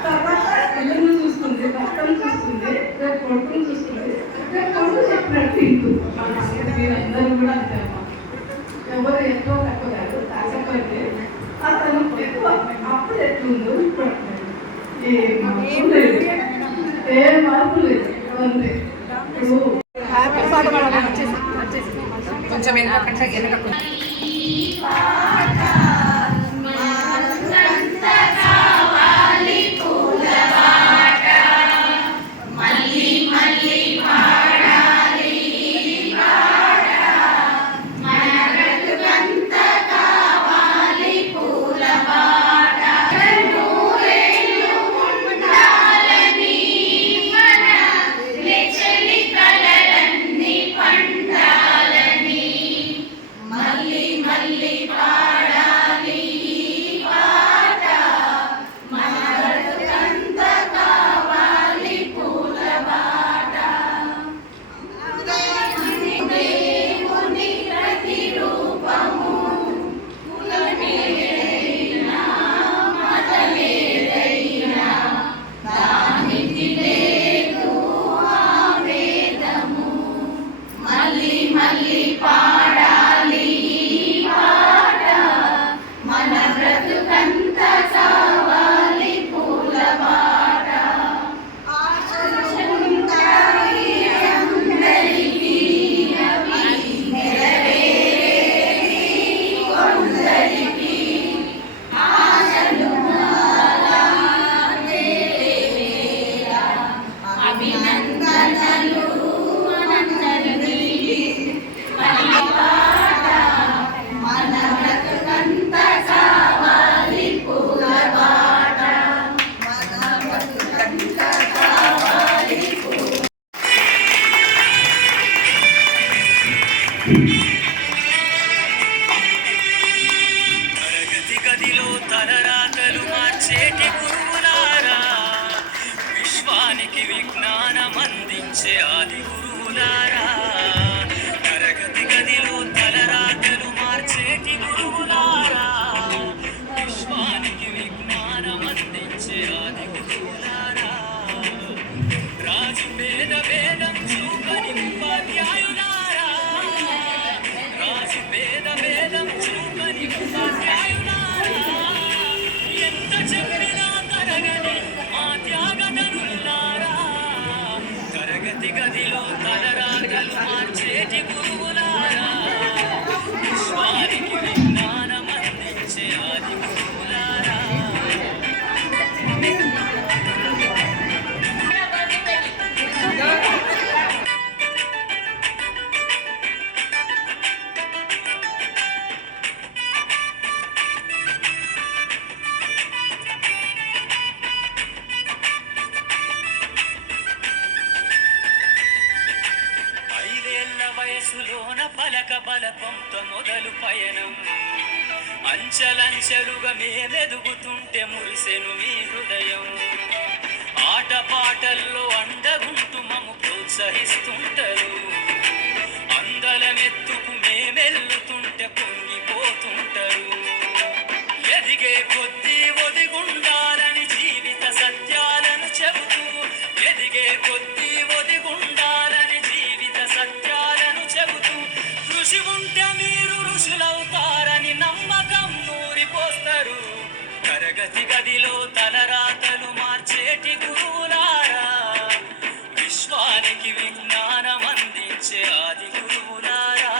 తర్వాత పిల్లల్ని చూస్తుంది, భర్తను చూస్తుంది, రేపు కొడుకుని చూస్తుంది. రేపు కొడుకు చెప్పినట్టు వింటుంది. మీరందరూ కూడా అంతే. ఎవరు ఎక్కువ తక్కువ కాదు, కాకపోతే అతను ఎక్కువ అప్పుడు ఎట్లుందో ఇప్పుడు ఏ మార్పు లేదు, ఏ మార్పు లేదు. అంతే కొంచెం వెనక తరగతి గదిలో తలరాతలు మార్చేటి గురువులారా, విశ్వానికి విజ్ఞానం అందించే ఆది గురువులారా. తరగతి గదిలో తలరాతలు మార్చేటి గురువులారా, విశ్వానికి విజ్ఞానం అందించే ఆది గురువులారా. రాజు పేద భేదం చూపని ఉపాధ్యాయులారా, రాజు పేద భేదం చూపని ఉపాధ్యాయులారా. ఎంత చెప్పినా తరగని మా త్యాగధనులారా, తరగతి గదిలో తలరాతలు మార్చేటి గురువులారా, విశ్వానికి విజ్ఞానం అందించే ఆది గురువులారా. వయసులోన పలక బలపంతో మొదలు పయనం, అంచెలంచెలుగా మేమెదుగుతుంటే మురిసెను మీ హృదయం. ఆటపాటల్లో అండగుంటూ మమ్ము ప్రోత్సహిస్తుంటారు, అందలమెత్తుకు మేమెల్లుతుంటే పొంగిపోతుంటారు. ఎదిగే కొద్దీ ఒదిగుండాలని జీవిత సత్యాలను చెబుతూ, ఎదిగే కొద్దీ ఒదిగుండాలని జీవిత సత్యాలను చెబుతూ, కృషి ఉంటే మీరు ఋషులవుతారని నమ్మకం నూరిపోస్తారు. తరగతి గదిలో తలరాతలు మార్చేటి గురువులారా, విశ్వానికి విజ్ఞానం అందించే ఆది గురువులారా.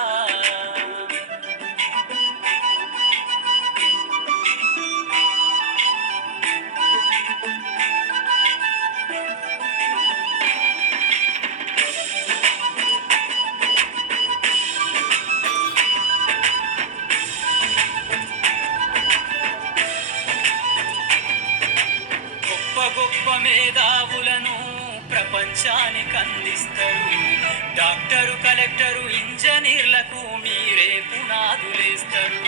గొప్ప మేధావులను ప్రపంచానికి అందిస్తారు. డాక్టరు, కలెక్టరు, ఇంజనీర్లకు మీరే పునాదులేస్తారు.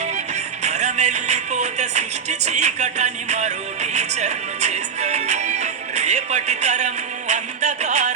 తరమెల్లిపోతే సృష్టి చీకటని మరో టీచర్ను చేస్తారు. రేపటి తరము అంధకార